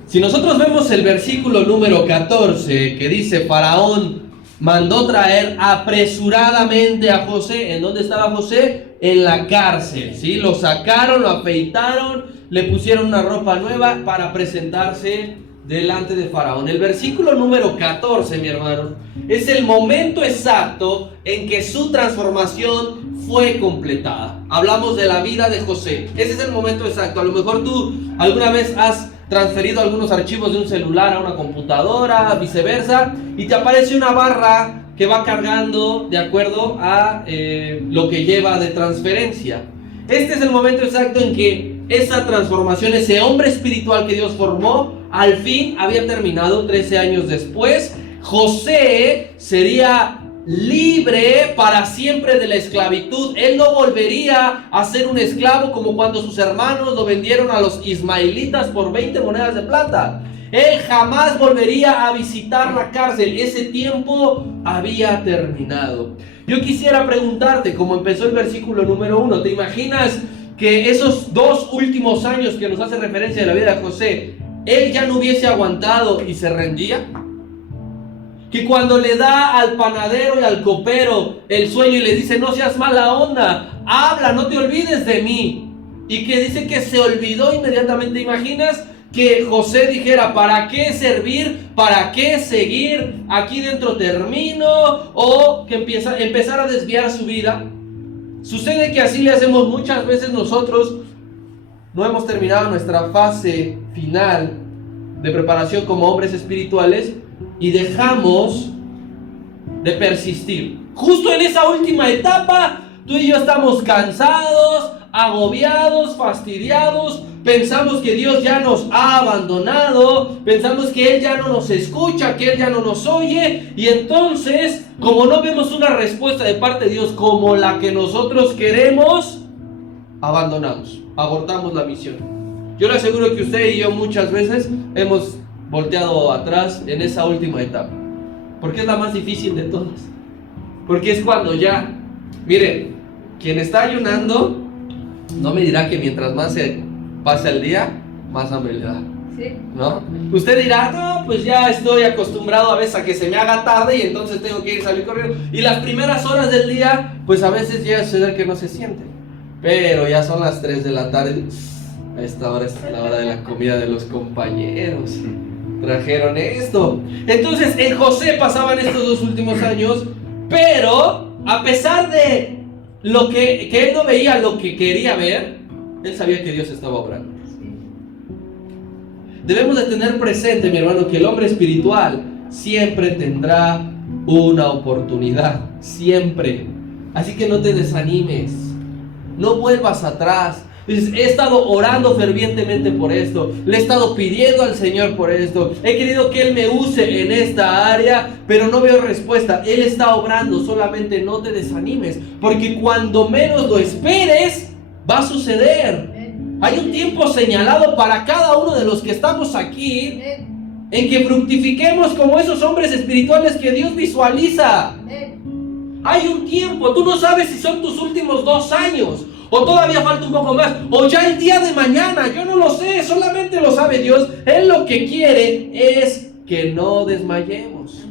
Si nosotros vemos el versículo número 14, que dice: Faraón mandó traer apresuradamente a José. ¿En dónde estaba José? En la cárcel, ¿sí? Lo sacaron, lo afeitaron, le pusieron una ropa nueva para presentarse delante de Faraón. El versículo número 14, mi hermano, es el momento exacto en que su transformación fue completada. Hablamos de la vida de José. Ese es el momento exacto. A lo mejor tú alguna vez has transferido algunos archivos de un celular a una computadora, viceversa, y te aparece una barra que va cargando de acuerdo a lo que lleva de transferencia. Este es el momento exacto en que esa transformación, ese hombre espiritual que Dios formó, al fin había terminado. 13 años después, José sería libre para siempre de la esclavitud. Él no volvería a ser un esclavo como cuando sus hermanos lo vendieron a los ismaelitas por 20 monedas de plata. Él jamás volvería a visitar la cárcel. Ese tiempo había terminado. Yo quisiera preguntarte, como empezó el versículo número 1, ¿te imaginas que esos 2 últimos años que nos hace referencia de la vida de José, él ya no hubiese aguantado y se rendía? Que cuando le da al panadero y al copero el sueño y le dice, no seas mala onda, habla, no te olvides de mí. Y que dice que se olvidó inmediatamente. ¿Te imaginas que José dijera, ¿para qué servir? ¿Para qué seguir? Aquí dentro termino. O que empezara a desviar su vida. Sucede que así le hacemos muchas veces nosotros. No hemos terminado nuestra fase final de preparación como hombres espirituales y dejamos de persistir. Justo en esa última etapa, tú y yo estamos cansados, agobiados, fastidiados. Pensamos que Dios ya nos ha abandonado, pensamos que Él ya no nos escucha, que Él ya no nos oye, y entonces, como no vemos una respuesta de parte de Dios como la que nosotros queremos, abandonamos, abortamos la misión. Yo le aseguro que usted y yo muchas veces hemos volteado atrás en esa última etapa, porque es la más difícil de todas, porque es cuando ya, miren, quien está ayunando no me dirá que mientras más se pasa el día, más hambre le da, Sí. ¿no? Usted dirá, no, pues ya estoy acostumbrado a veces a que se me haga tarde y entonces tengo que salir corriendo, y las primeras horas del día, pues a veces llega a suceder que no se siente, pero ya son las 3 de la tarde, a esta hora es la hora de la comida de los compañeros, trajeron esto. Entonces en José pasaban estos 2 últimos años, pero a pesar de lo que él no veía lo que quería ver, él sabía que Dios estaba obrando. Debemos de tener presente, mi hermano, que el hombre espiritual siempre tendrá una oportunidad, siempre. Así que no te desanimes, no vuelvas atrás. Dices, he estado orando fervientemente por esto, le he estado pidiendo al Señor por esto, he querido que Él me use en esta área, pero no veo respuesta. Él está obrando, solamente no te desanimes, porque cuando menos lo esperes, va a suceder. Hay un tiempo señalado para cada uno de los que estamos aquí, en que fructifiquemos como esos hombres espirituales que Dios visualiza. Hay un tiempo, tú no sabes si son tus últimos 2 años, o todavía falta un poco más, o ya el día de mañana, yo no lo sé, solamente lo sabe Dios. Él lo que quiere es que no desmayemos,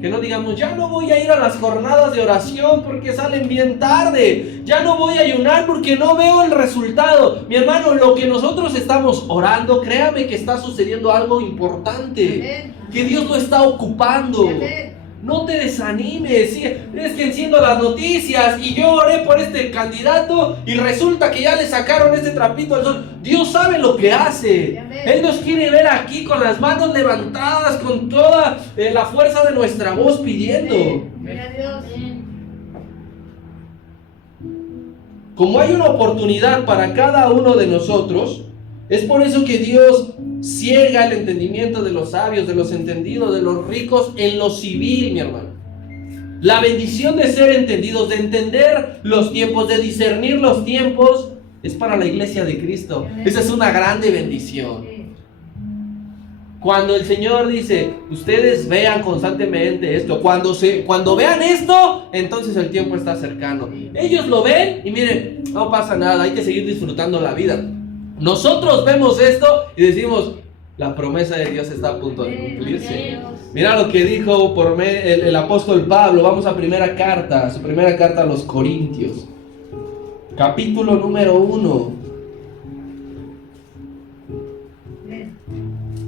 que no digamos, ya no voy a ir a las jornadas de oración porque salen bien tarde, ya no voy a ayunar porque no veo el resultado. Mi hermano, lo que nosotros estamos orando, créame que está sucediendo algo importante, que Dios lo está ocupando. No te desanimes. Sí, es que enciendo las noticias y yo oré por este candidato y resulta que ya le sacaron este trapito al sol. Dios sabe lo que hace. Él nos quiere ver aquí con las manos levantadas, con toda la fuerza de nuestra voz pidiendo. Como hay una oportunidad para cada uno de nosotros, es por eso que Dios ciega el entendimiento de los sabios, de los entendidos, de los ricos en lo civil, mi hermano. La bendición de ser entendidos, de entender los tiempos, de discernir los tiempos, es para la iglesia de Cristo. Esa es una grande bendición. Cuando el Señor dice, ustedes vean constantemente esto, cuando vean esto, entonces el tiempo está cercano. Ellos lo ven y miren, no pasa nada, hay que seguir disfrutando la vida. Nosotros vemos esto y decimos, la promesa de Dios está a punto de cumplirse. Mira lo que dijo el apóstol Pablo. Vamos a su primera carta a los Corintios, capítulo número 1.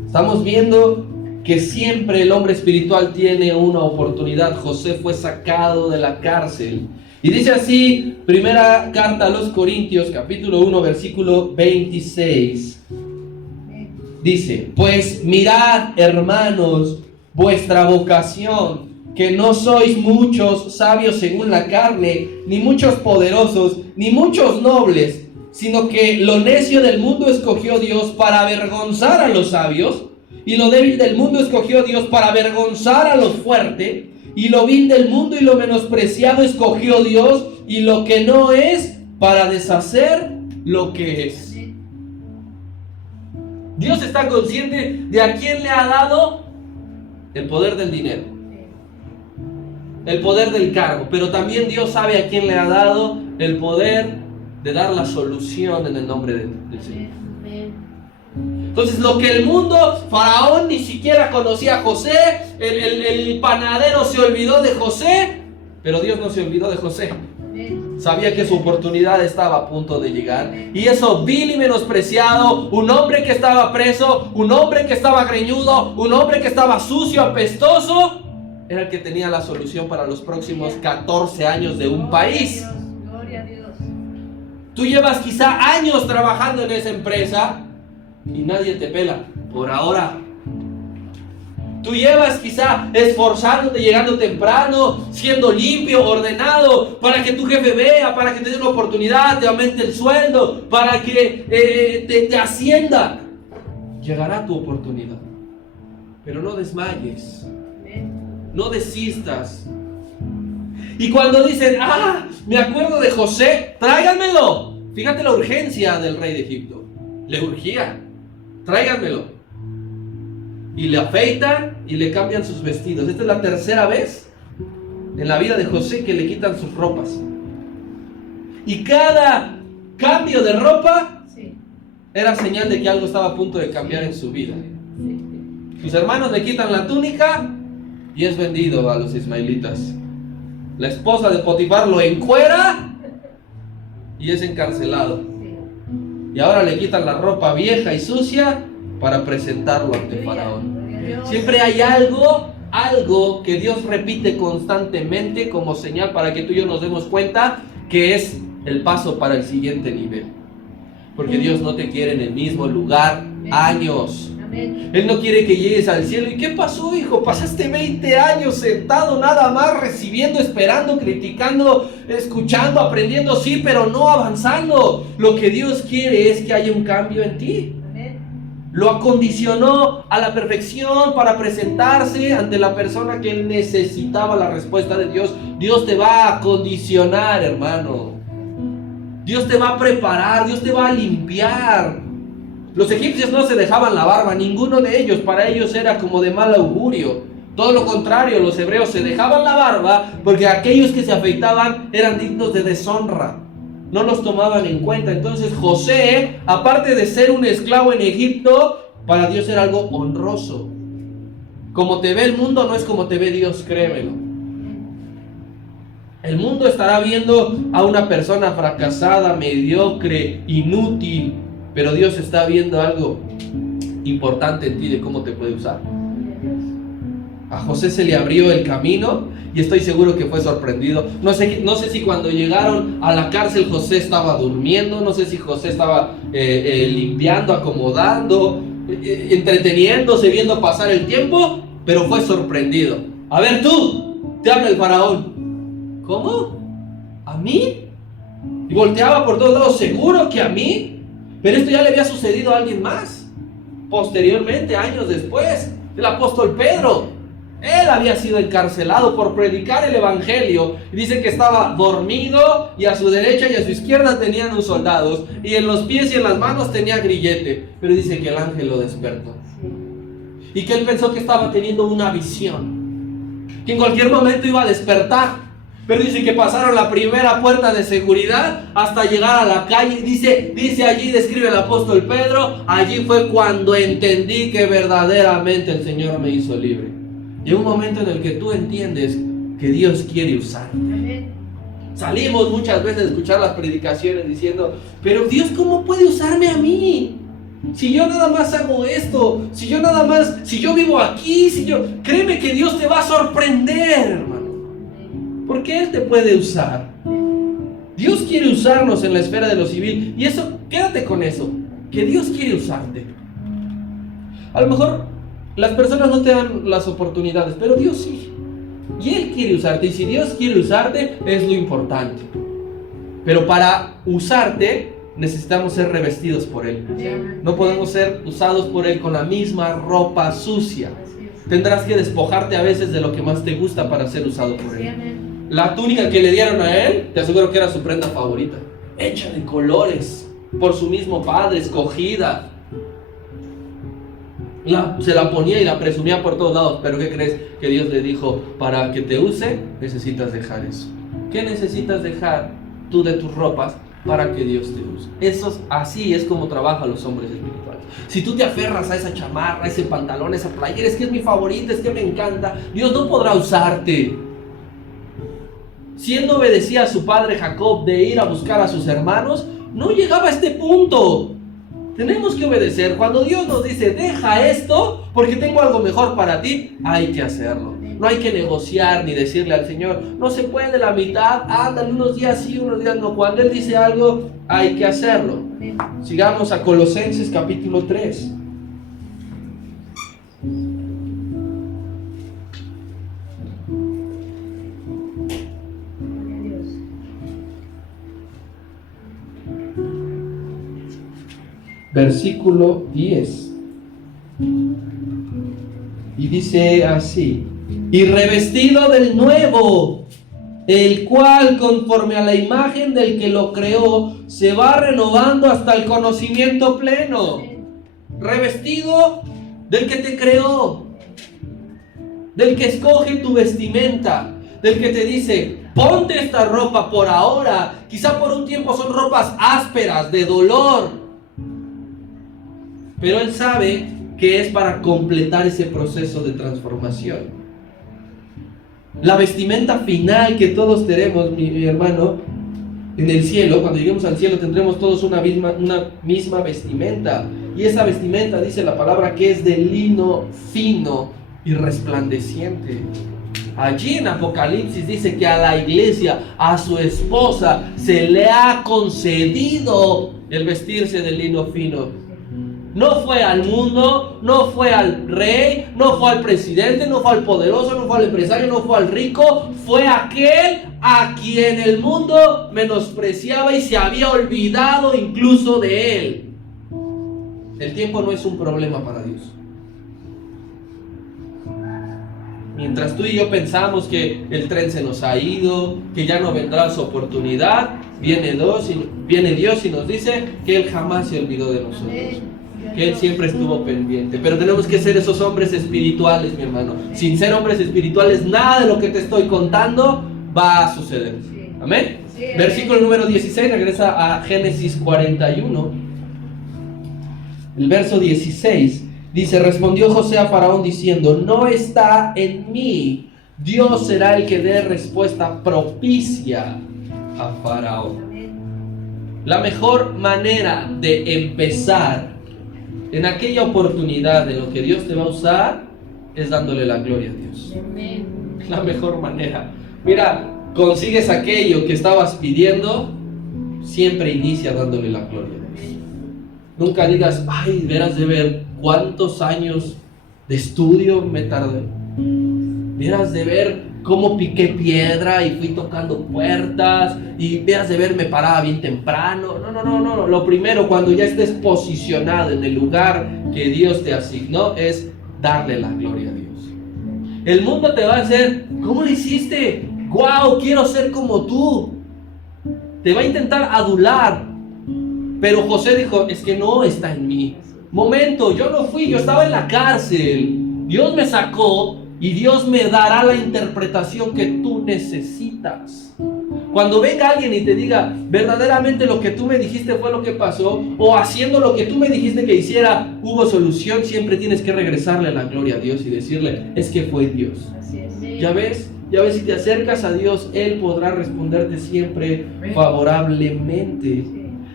Estamos viendo que siempre el hombre espiritual tiene una oportunidad. José fue sacado de la cárcel. Y dice así, primera carta a los Corintios, capítulo 1, versículo 26. Dice, pues mirad, hermanos, vuestra vocación, que no sois muchos sabios según la carne, ni muchos poderosos, ni muchos nobles, sino que lo necio del mundo escogió Dios para avergonzar a los sabios, y lo débil del mundo escogió Dios para avergonzar a los fuertes, y lo vil del mundo y lo menospreciado escogió Dios, y lo que no es, para deshacer lo que es. Dios está consciente de a quién le ha dado el poder del dinero, el poder del cargo, pero también Dios sabe a quién le ha dado el poder de dar la solución en el nombre del Señor. Entonces, lo que el mundo, Faraón ni siquiera conocía a José, el panadero se olvidó de José, pero Dios no se olvidó de José. Sabía que su oportunidad estaba a punto de llegar. Y eso vil y menospreciado, un hombre que estaba preso, un hombre que estaba greñudo, un hombre que estaba sucio, apestoso, era el que tenía la solución para los próximos 14 años de un país. Gloria a Dios. Tú llevas quizá años trabajando en esa empresa y nadie te pela por ahora. Tú llevas quizá esforzándote, llegando temprano, siendo limpio, ordenado, para que tu jefe vea, para que te dé una oportunidad, te aumente el sueldo, para que te ascienda. Llegará tu oportunidad. Pero no desmayes, no desistas. Y cuando dicen, me acuerdo de José, tráiganmelo. Fíjate la urgencia del rey de Egipto. Le urgía, tráiganmelo. Y le afeitan y le cambian sus vestidos. Esta es la tercera vez en la vida de José que le quitan sus ropas. Y cada cambio de ropa era señal de que algo estaba a punto de cambiar en su vida. Sus hermanos le quitan la túnica y es vendido a los ismaelitas. La esposa de Potifar lo encuera y es encarcelado. Y ahora le quitan la ropa vieja y sucia para presentarlo ante Faraón. Siempre hay algo que Dios repite constantemente como señal para que tú y yo nos demos cuenta que es el paso para el siguiente nivel. Porque Dios no te quiere en el mismo lugar años. Él no quiere que llegues al cielo. ¿Y qué pasó, hijo? Pasaste 20 años sentado nada más, recibiendo, esperando, criticando, escuchando, aprendiendo, sí, pero no avanzando. Lo que Dios quiere es que haya un cambio en ti. Lo acondicionó a la perfección para presentarse ante la persona que necesitaba la respuesta de Dios. Dios te va a acondicionar, hermano. Dios te va a preparar, Dios te va a limpiar. Los egipcios no se dejaban la barba, ninguno de ellos. Para ellos era como de mal augurio. Todo lo contrario, los hebreos se dejaban la barba porque aquellos que se afeitaban eran dignos de deshonra. No los tomaban en cuenta. Entonces José, aparte de ser un esclavo en Egipto, para Dios era algo honroso. Como te ve el mundo no es como te ve Dios, créemelo. El mundo estará viendo a una persona fracasada, mediocre, inútil, pero Dios está viendo algo importante en ti de cómo te puede usar. A José se le abrió el camino y estoy seguro que fue sorprendido. No sé si cuando llegaron a la cárcel José estaba durmiendo, no sé si José estaba limpiando, acomodando, entreteniéndose, viendo pasar el tiempo, pero fue sorprendido. A ver tú, te habla el faraón. ¿Cómo? ¿A mí? Y volteaba por todos lados, ¿seguro que a mí? Pero esto ya le había sucedido a alguien más. Posteriormente, años después, el apóstol Pedro. Él había sido encarcelado por predicar el evangelio. Dice que estaba dormido y a su derecha y a su izquierda tenían unos soldados. Y en los pies y en las manos tenía grillete. Pero dice que el ángel lo despertó. Y que él pensó que estaba teniendo una visión. Que en cualquier momento iba a despertar. Pero dice que pasaron la primera puerta de seguridad hasta llegar a la calle. Dice allí, describe el apóstol Pedro, allí fue cuando entendí que verdaderamente el Señor me hizo libre. Y un momento en el que tú entiendes que Dios quiere usar. Salimos muchas veces a escuchar las predicaciones diciendo, pero Dios, ¿cómo puede usarme a mí? Si yo nada más hago esto, si yo vivo aquí, créeme que Dios te va a sorprender, hermano. Porque Él te puede usar. Dios quiere usarnos en la esfera de lo civil. Y eso, quédate con eso, que Dios quiere usarte. A lo mejor las personas no te dan las oportunidades, pero Dios sí. Y Él quiere usarte. Y si Dios quiere usarte, es lo importante. Pero para usarte, necesitamos ser revestidos por Él. No podemos ser usados por Él con la misma ropa sucia. Tendrás que despojarte a veces de lo que más te gusta para ser usado por Él. La túnica que le dieron a Él, te aseguro que era su prenda favorita. Hecha de colores, por su mismo padre, escogida. Se la ponía y la presumía por todos lados. Pero ¿qué crees? Que Dios le dijo, para que te use, necesitas dejar eso. ¿Qué necesitas dejar tú de tus ropas para que Dios te use. Así es como trabajan los hombres espirituales. Si tú te aferras a esa chamarra, a ese pantalón, a esa playera, es que es mi favorita, es que me encanta, Dios no podrá usarte. Si él no obedecía a su padre Jacob de ir a buscar a sus hermanos, no llegaba a este punto. Tenemos que obedecer. Cuando Dios nos dice, deja esto porque tengo algo mejor para ti, hay que hacerlo. No hay que negociar ni decirle al Señor, no se puede la mitad, ándale, unos días sí, unos días no. Cuando Él dice algo, hay que hacerlo. Sigamos a Colosenses capítulo 3. Versículo 10. Y dice así: y revestido del nuevo, el cual conforme a la imagen del que lo creó, se va renovando hasta el conocimiento pleno. Revestido del que te creó, del que escoge tu vestimenta, del que te dice, ponte esta ropa por ahora. Quizá por un tiempo son ropas ásperas, de dolor, pero Él sabe que es para completar ese proceso de transformación. La vestimenta final que todos tenemos, mi hermano, en el cielo, cuando lleguemos al cielo tendremos todos una misma vestimenta. Y esa vestimenta, dice la palabra, que es de lino fino y resplandeciente. Allí en Apocalipsis dice que a la iglesia, a su esposa, se le ha concedido el vestirse de lino fino. No fue al mundo, no fue al rey, no fue al presidente, no fue al poderoso, no fue al empresario, no fue al rico. Fue aquel a quien el mundo menospreciaba y se había olvidado incluso de él. El tiempo no es un problema para Dios. Mientras tú y yo pensamos que el tren se nos ha ido, que ya no vendrá su oportunidad, viene Dios y nos dice que Él jamás se olvidó de nosotros, que Él siempre estuvo pendiente. Pero tenemos que ser esos hombres espirituales, mi hermano. Sin ser hombres espirituales, nada de lo que te estoy contando va a suceder. Amén. Versículo número 16, regresa a Génesis 41. El verso 16 dice: respondió José a Faraón diciendo, no está en mí. Dios será el que dé respuesta propicia a Faraón. La mejor manera de empezar en aquella oportunidad de lo que Dios te va a usar es dándole la gloria a Dios. La mejor manera. Mira, consigues aquello que estabas pidiendo, siempre inicia dándole la gloria a Dios. Nunca digas, ay, verás de ver cuántos años de estudio me tardé. Verás de ver cómo piqué piedra y fui tocando puertas, y veas de ver me paraba bien temprano. No. Lo primero, cuando ya estés posicionado en el lugar que Dios te asignó, es darle la gloria a Dios. El mundo te va a hacer, ¿cómo lo hiciste? ¡Wow! Quiero ser como tú. Te va a intentar adular. Pero José dijo, es que no está en mí. Momento, yo no fui, yo estaba en la cárcel. Dios me sacó y Dios me dará la interpretación que tú necesitas. Cuando venga alguien y te diga, verdaderamente lo que tú me dijiste fue lo que pasó, o haciendo lo que tú me dijiste que hiciera, hubo solución, siempre tienes que regresarle la gloria a Dios y decirle, es que fue Dios. ¿Ya ves? Si te acercas a Dios, Él podrá responderte siempre favorablemente.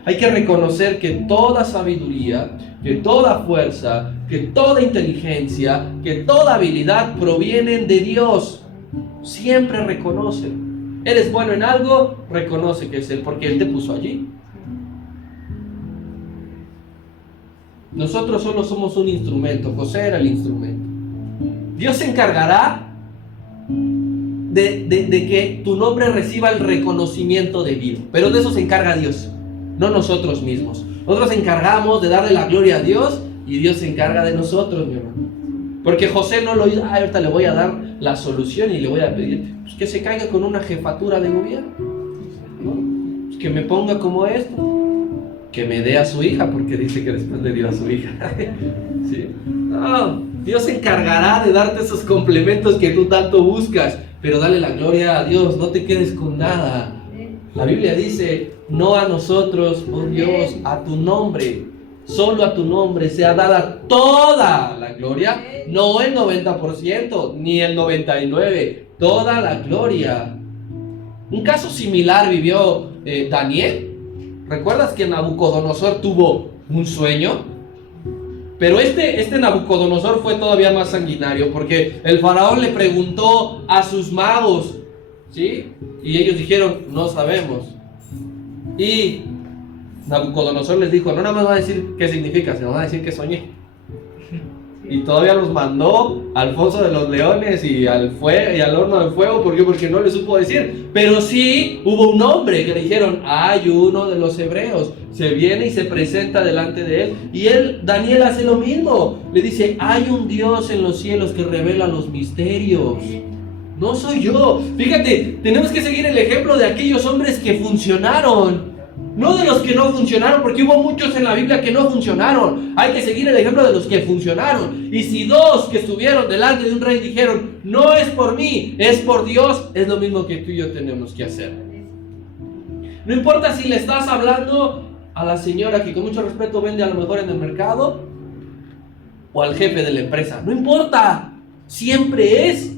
Hay que reconocer que toda sabiduría, que toda fuerza, que toda inteligencia, que toda habilidad provienen de Dios. Siempre reconoce. Eres bueno en algo, reconoce que es Él, porque Él te puso allí. Nosotros solo somos un instrumento. José era el instrumento. Dios se encargará de que tu nombre reciba el reconocimiento debido, pero de eso se encarga Dios, no nosotros mismos. Nosotros nos encargamos de darle la gloria a Dios y Dios se encarga de nosotros, mi hermano. Porque José no lo hizo, ahorita le voy a dar la solución y le voy a pedir pues, que se caiga con una jefatura de gobierno, ¿no? Pues, que me ponga como esto, que me dé a su hija, porque dice que después le dio a su hija. ¿Sí? No, Dios se encargará de darte esos complementos que tú tanto buscas, pero dale la gloria a Dios, no te quedes con nada. La Biblia dice, no a nosotros, oh Dios, a tu nombre, solo a tu nombre sea dada toda la gloria, no el 90%, ni el 99%, toda la gloria. Un caso similar vivió Daniel. ¿Recuerdas que Nabucodonosor tuvo un sueño? Pero este Nabucodonosor fue todavía más sanguinario, porque el faraón le preguntó a sus magos, ¿sí? Y ellos dijeron, no sabemos. Y Nabucodonosor les dijo, no nada más va a decir qué significa, sino va a decir que soñé. Y todavía los mandó al foso de los leones y al horno de fuego. ¿Por qué? Porque no le supo decir. Pero sí hubo un hombre que le dijeron, hay uno de los hebreos. Se viene y se presenta delante de él. Y Daniel hace lo mismo. Le dice, hay un Dios en los cielos que revela los misterios. No soy yo. Fíjate, tenemos que seguir el ejemplo de aquellos hombres que funcionaron. No de los que no funcionaron, porque hubo muchos en la Biblia que no funcionaron. Hay que seguir el ejemplo de los que funcionaron. Y si dos que estuvieron delante de un rey dijeron, no es por mí, es por Dios, es lo mismo que tú y yo tenemos que hacer. No importa si le estás hablando a la señora que con mucho respeto vende a lo mejor en el mercado, o al jefe de la empresa. No importa. Siempre es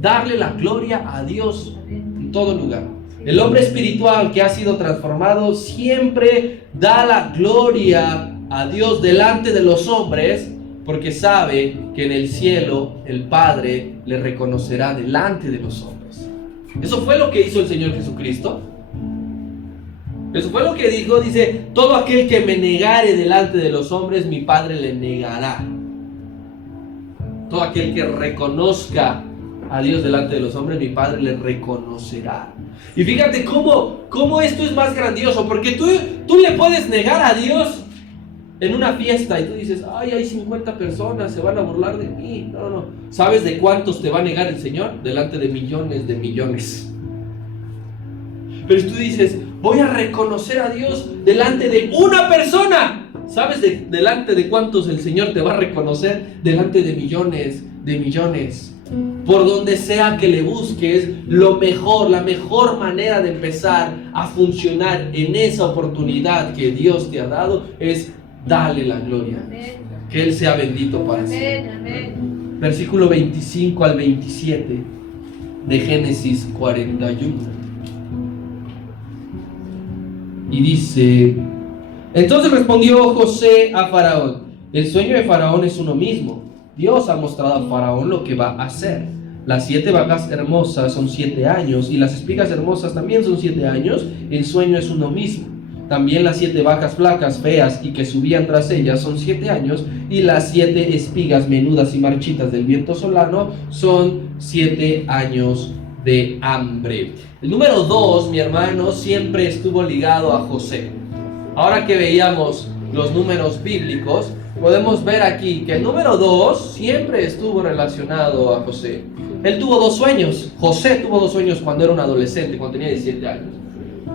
darle la gloria a Dios en todo lugar. El hombre espiritual que ha sido transformado siempre da la gloria a Dios delante de los hombres, porque sabe que en el cielo el Padre le reconocerá delante de los hombres. Eso fue lo que hizo el Señor Jesucristo. Eso fue lo que dijo. Dice, todo aquel que me negare delante de los hombres, mi Padre le negará. Todo aquel que reconozca a Dios delante de los hombres, mi Padre le reconocerá. Y fíjate cómo esto es más grandioso, porque tú le puedes negar a Dios en una fiesta y tú dices, ay, hay 50 personas, se van a burlar de mí. No. ¿Sabes de cuántos te va a negar el Señor? Delante de millones de millones. Pero tú dices, voy a reconocer a Dios delante de una persona. ¿Sabes delante de cuántos el Señor te va a reconocer? Delante de millones de millones. Por donde sea que le busques, la mejor manera de empezar a funcionar en esa oportunidad que Dios te ha dado es darle la gloria. Que Él sea bendito para siempre. Versículo 25 al 27 de Génesis 41. Y dice, entonces respondió José a Faraón, el sueño de Faraón es uno mismo. Dios ha mostrado a Faraón lo que va a hacer. Las 7 vacas hermosas son 7 años y las espigas hermosas también son 7 años. El sueño es uno mismo. También las 7 vacas flacas, feas y que subían tras ellas son 7 años. Y las 7 espigas menudas y marchitas del viento solano son 7 años de hambre. El número 2, mi hermano, siempre estuvo ligado a José. Ahora que veíamos los números bíblicos, podemos ver aquí que el número 2 siempre estuvo relacionado a José. Él tuvo 2 sueños. José tuvo 2 sueños cuando era un adolescente, cuando tenía 17 años.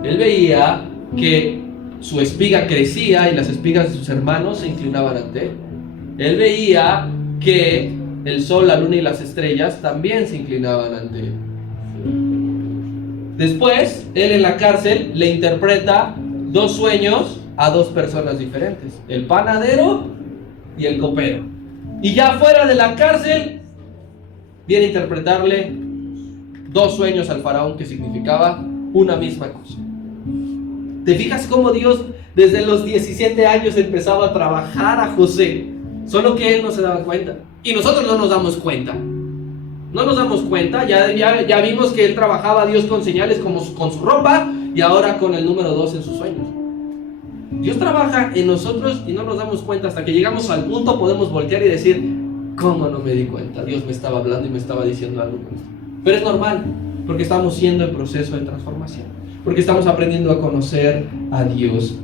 Él veía que su espiga crecía y las espigas de sus hermanos se inclinaban ante él. Él veía que el sol, la luna y las estrellas también se inclinaban ante él. Después, él en la cárcel le interpreta 2 sueños a 2 personas diferentes. El panadero y el copero. Y ya fuera de la cárcel viene a interpretarle 2 sueños al faraón que significaba una misma cosa. ¿Te fijas cómo Dios desde los 17 años empezaba a trabajar a José? Solo que él no se daba cuenta. Y nosotros no nos damos cuenta. No nos damos cuenta. Ya vimos que él trabajaba a Dios con señales como con su ropa y ahora con el número 2 en sus sueños. Dios trabaja en nosotros y no nos damos cuenta. Hasta que llegamos al punto podemos voltear y decir, ¿cómo no me di cuenta? Dios me estaba hablando y me estaba diciendo algo. Pero es normal, porque estamos siendo en proceso de transformación, porque estamos aprendiendo a conocer a Dios.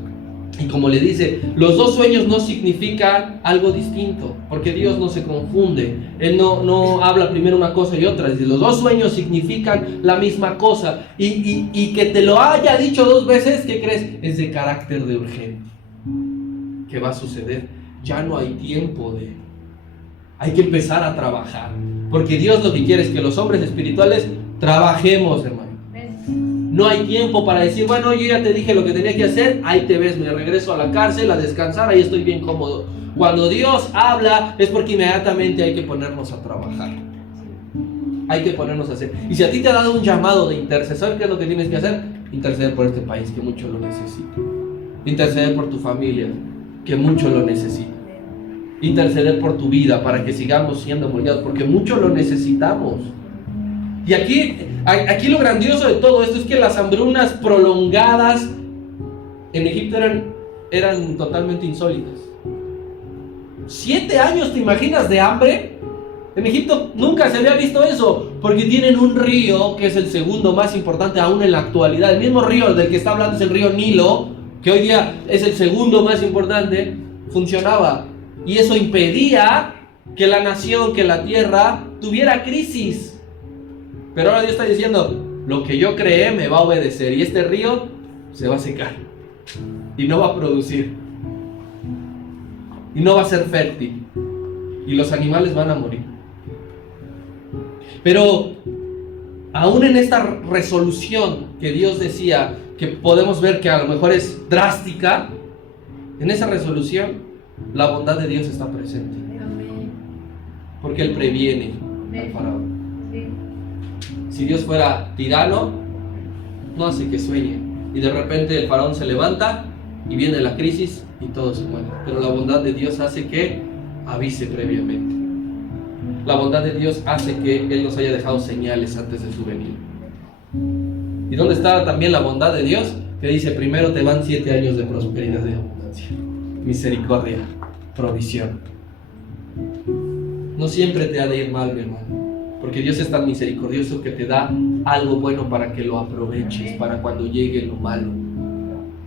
Y como le dice, los 2 sueños no significan algo distinto, porque Dios no se confunde. Él no habla primero una cosa y otra. Dice, los 2 sueños significan la misma cosa. Y que te lo haya dicho 2 veces, ¿qué crees? Es de carácter de urgente. ¿Qué va a suceder? Ya no hay tiempo hay que empezar a trabajar. Porque Dios lo que quiere es que los hombres espirituales trabajemos, hermano. No hay tiempo para decir, bueno, yo ya te dije lo que tenía que hacer, ahí te ves, me regreso a la cárcel a descansar, ahí estoy bien cómodo. Cuando Dios habla es porque inmediatamente hay que ponernos a trabajar. Hay que ponernos a hacer. Y si a ti te ha dado un llamado de intercesor, ¿qué es lo que tienes que hacer? Interceder por este país que mucho lo necesita. Interceder por tu familia que mucho lo necesita. Interceder por tu vida para que sigamos siendo moldeados, porque mucho lo necesitamos. Y aquí lo grandioso de todo esto es que las hambrunas prolongadas en Egipto eran totalmente insólitas. 7 años, ¿te imaginas, de hambre? En Egipto nunca se había visto eso, porque tienen un río que es el segundo más importante aún en la actualidad. El mismo río del que está hablando es el río Nilo, que hoy día es el segundo más importante, funcionaba. Y eso impedía que la nación, que la tierra tuviera crisis. Pero ahora Dios está diciendo, lo que yo creé me va a obedecer y este río se va a secar y no va a producir y no va a ser fértil y los animales van a morir. Pero aún en esta resolución que Dios decía, que podemos ver que a lo mejor es drástica, en esa resolución la bondad de Dios está presente, porque Él previene al faraón. Si Dios fuera tirano, no hace que sueñe. Y de repente el faraón se levanta y viene la crisis y todo se muere. Pero la bondad de Dios hace que avise previamente. La bondad de Dios hace que Él nos haya dejado señales antes de su venida. ¿Y dónde está también la bondad de Dios? Que dice, primero te van 7 años de prosperidad y de abundancia. Misericordia, provisión. No siempre te ha de ir mal, mi hermano. Porque Dios es tan misericordioso que te da algo bueno para que lo aproveches, para cuando llegue lo malo.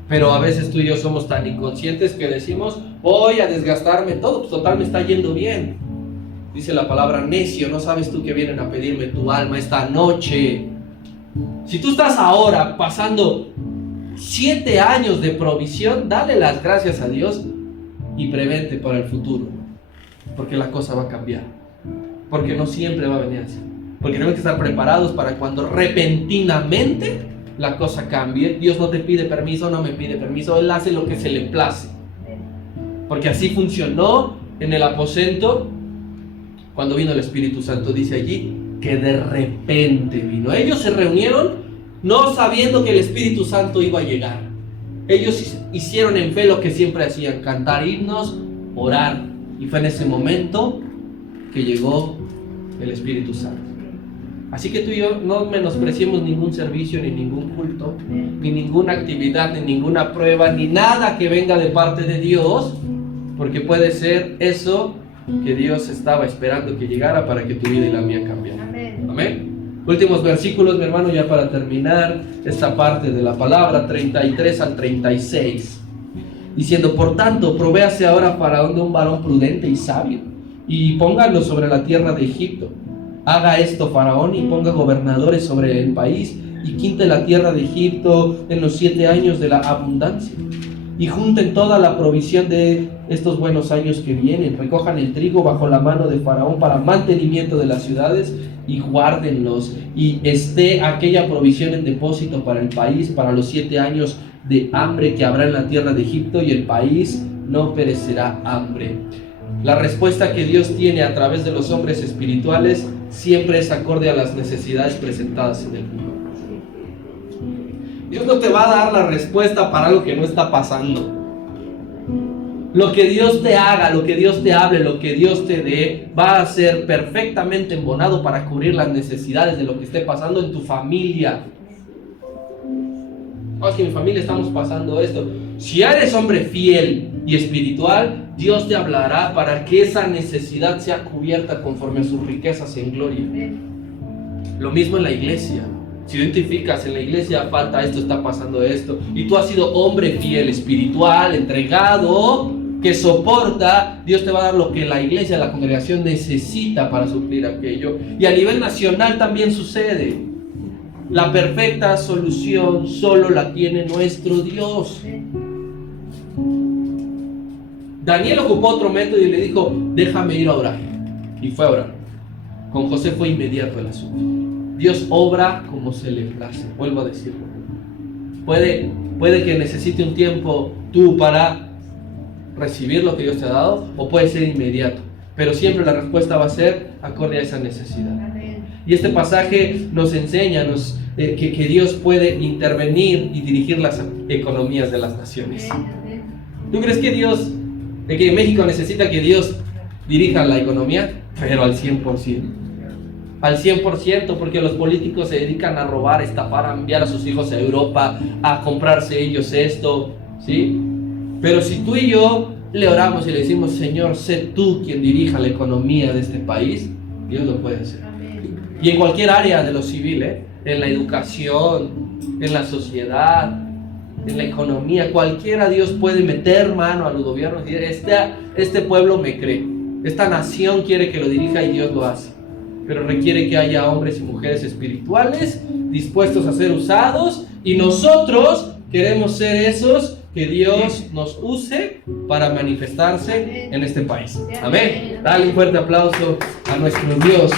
Pero a veces tú y yo somos tan inconscientes que decimos, voy a desgastarme todo, pues total me está yendo bien. Dice la palabra, necio, ¿no sabes tú que vienen a pedirme tu alma esta noche? Si tú estás ahora pasando 7 años de provisión, dale las gracias a Dios y prevente para el futuro, porque la cosa va a cambiar. Porque no siempre va a venir así. Porque tenemos que estar preparados para cuando repentinamente la cosa cambie. Dios no te pide permiso, no me pide permiso. Él hace lo que se le place. Porque así funcionó en el aposento cuando vino el Espíritu Santo. Dice allí que de repente vino. Ellos se reunieron no sabiendo que el Espíritu Santo iba a llegar. Ellos hicieron en fe lo que siempre hacían: cantar himnos, orar. Y fue en ese momento que llegó el Espíritu Santo. Así que tú y yo no menospreciemos ningún servicio, ni ningún culto, ni ninguna actividad, ni ninguna prueba, ni nada que venga de parte de Dios, porque puede ser eso que Dios estaba esperando que llegara para que tu vida y la mía cambiaran. Amén. Últimos versículos, mi hermano, ya para terminar esta parte de la palabra, 33 al 36, diciendo: por tanto, provéase ahora Faraón de un varón prudente y sabio, y póngalo sobre la tierra de Egipto. Haga esto Faraón y ponga gobernadores sobre el país, y quinte la tierra de Egipto en los 7 años de la abundancia. Y junten toda la provisión de estos buenos años que vienen. Recojan el trigo bajo la mano de Faraón para mantenimiento de las ciudades y guárdenlos. Y esté aquella provisión en depósito para el país, para los 7 años de hambre que habrá en la tierra de Egipto, y el país no perecerá hambre. La respuesta que Dios tiene a través de los hombres espirituales siempre es acorde a las necesidades presentadas en el mundo. Dios no te va a dar la respuesta para algo que no está pasando. Lo que Dios te haga, lo que Dios te hable, lo que Dios te dé, va a ser perfectamente embonado para cubrir las necesidades de lo que esté pasando en tu familia. No, es que en mi familia estamos pasando esto. Si eres hombre fiel y espiritual, Dios te hablará para que esa necesidad sea cubierta conforme a sus riquezas en gloria. Lo mismo en la iglesia. Si identificas en la iglesia falta esto, está pasando esto, y tú has sido hombre fiel, espiritual, entregado, que soporta, Dios te va a dar lo que la iglesia, la congregación necesita para suplir aquello. Y a nivel nacional también sucede. La perfecta solución solo la tiene nuestro Dios. Daniel ocupó otro método y le dijo: déjame ir a orar. Y fue a orar. Con José fue inmediato el asunto. Dios obra como se le place. Vuelvo a decirlo. Puede que necesite un tiempo tú para recibir lo que Dios te ha dado, o puede ser inmediato, pero siempre la respuesta va a ser acorde a esa necesidad. Y este pasaje nos enseña que Dios puede intervenir y dirigir las economías de las naciones. ¿Tú crees que México necesita que Dios dirija la economía? Pero al 100%. Al 100%, porque los políticos se dedican a robar, a estafar, a enviar a sus hijos a Europa, a comprarse ellos esto, ¿sí? Pero si tú y yo le oramos y le decimos, Señor, sé tú quien dirija la economía de este país, Dios lo puede hacer. Y en cualquier área de lo civil, en la educación, en la sociedad, en la economía, cualquiera, Dios puede meter mano a los gobiernos y decir, este pueblo me cree, esta nación quiere que lo dirija y Dios lo hace. Pero requiere que haya hombres y mujeres espirituales dispuestos a ser usados, y nosotros queremos ser esos que Dios nos use para manifestarse en este país. Amén. Dale un fuerte aplauso a nuestro Dios.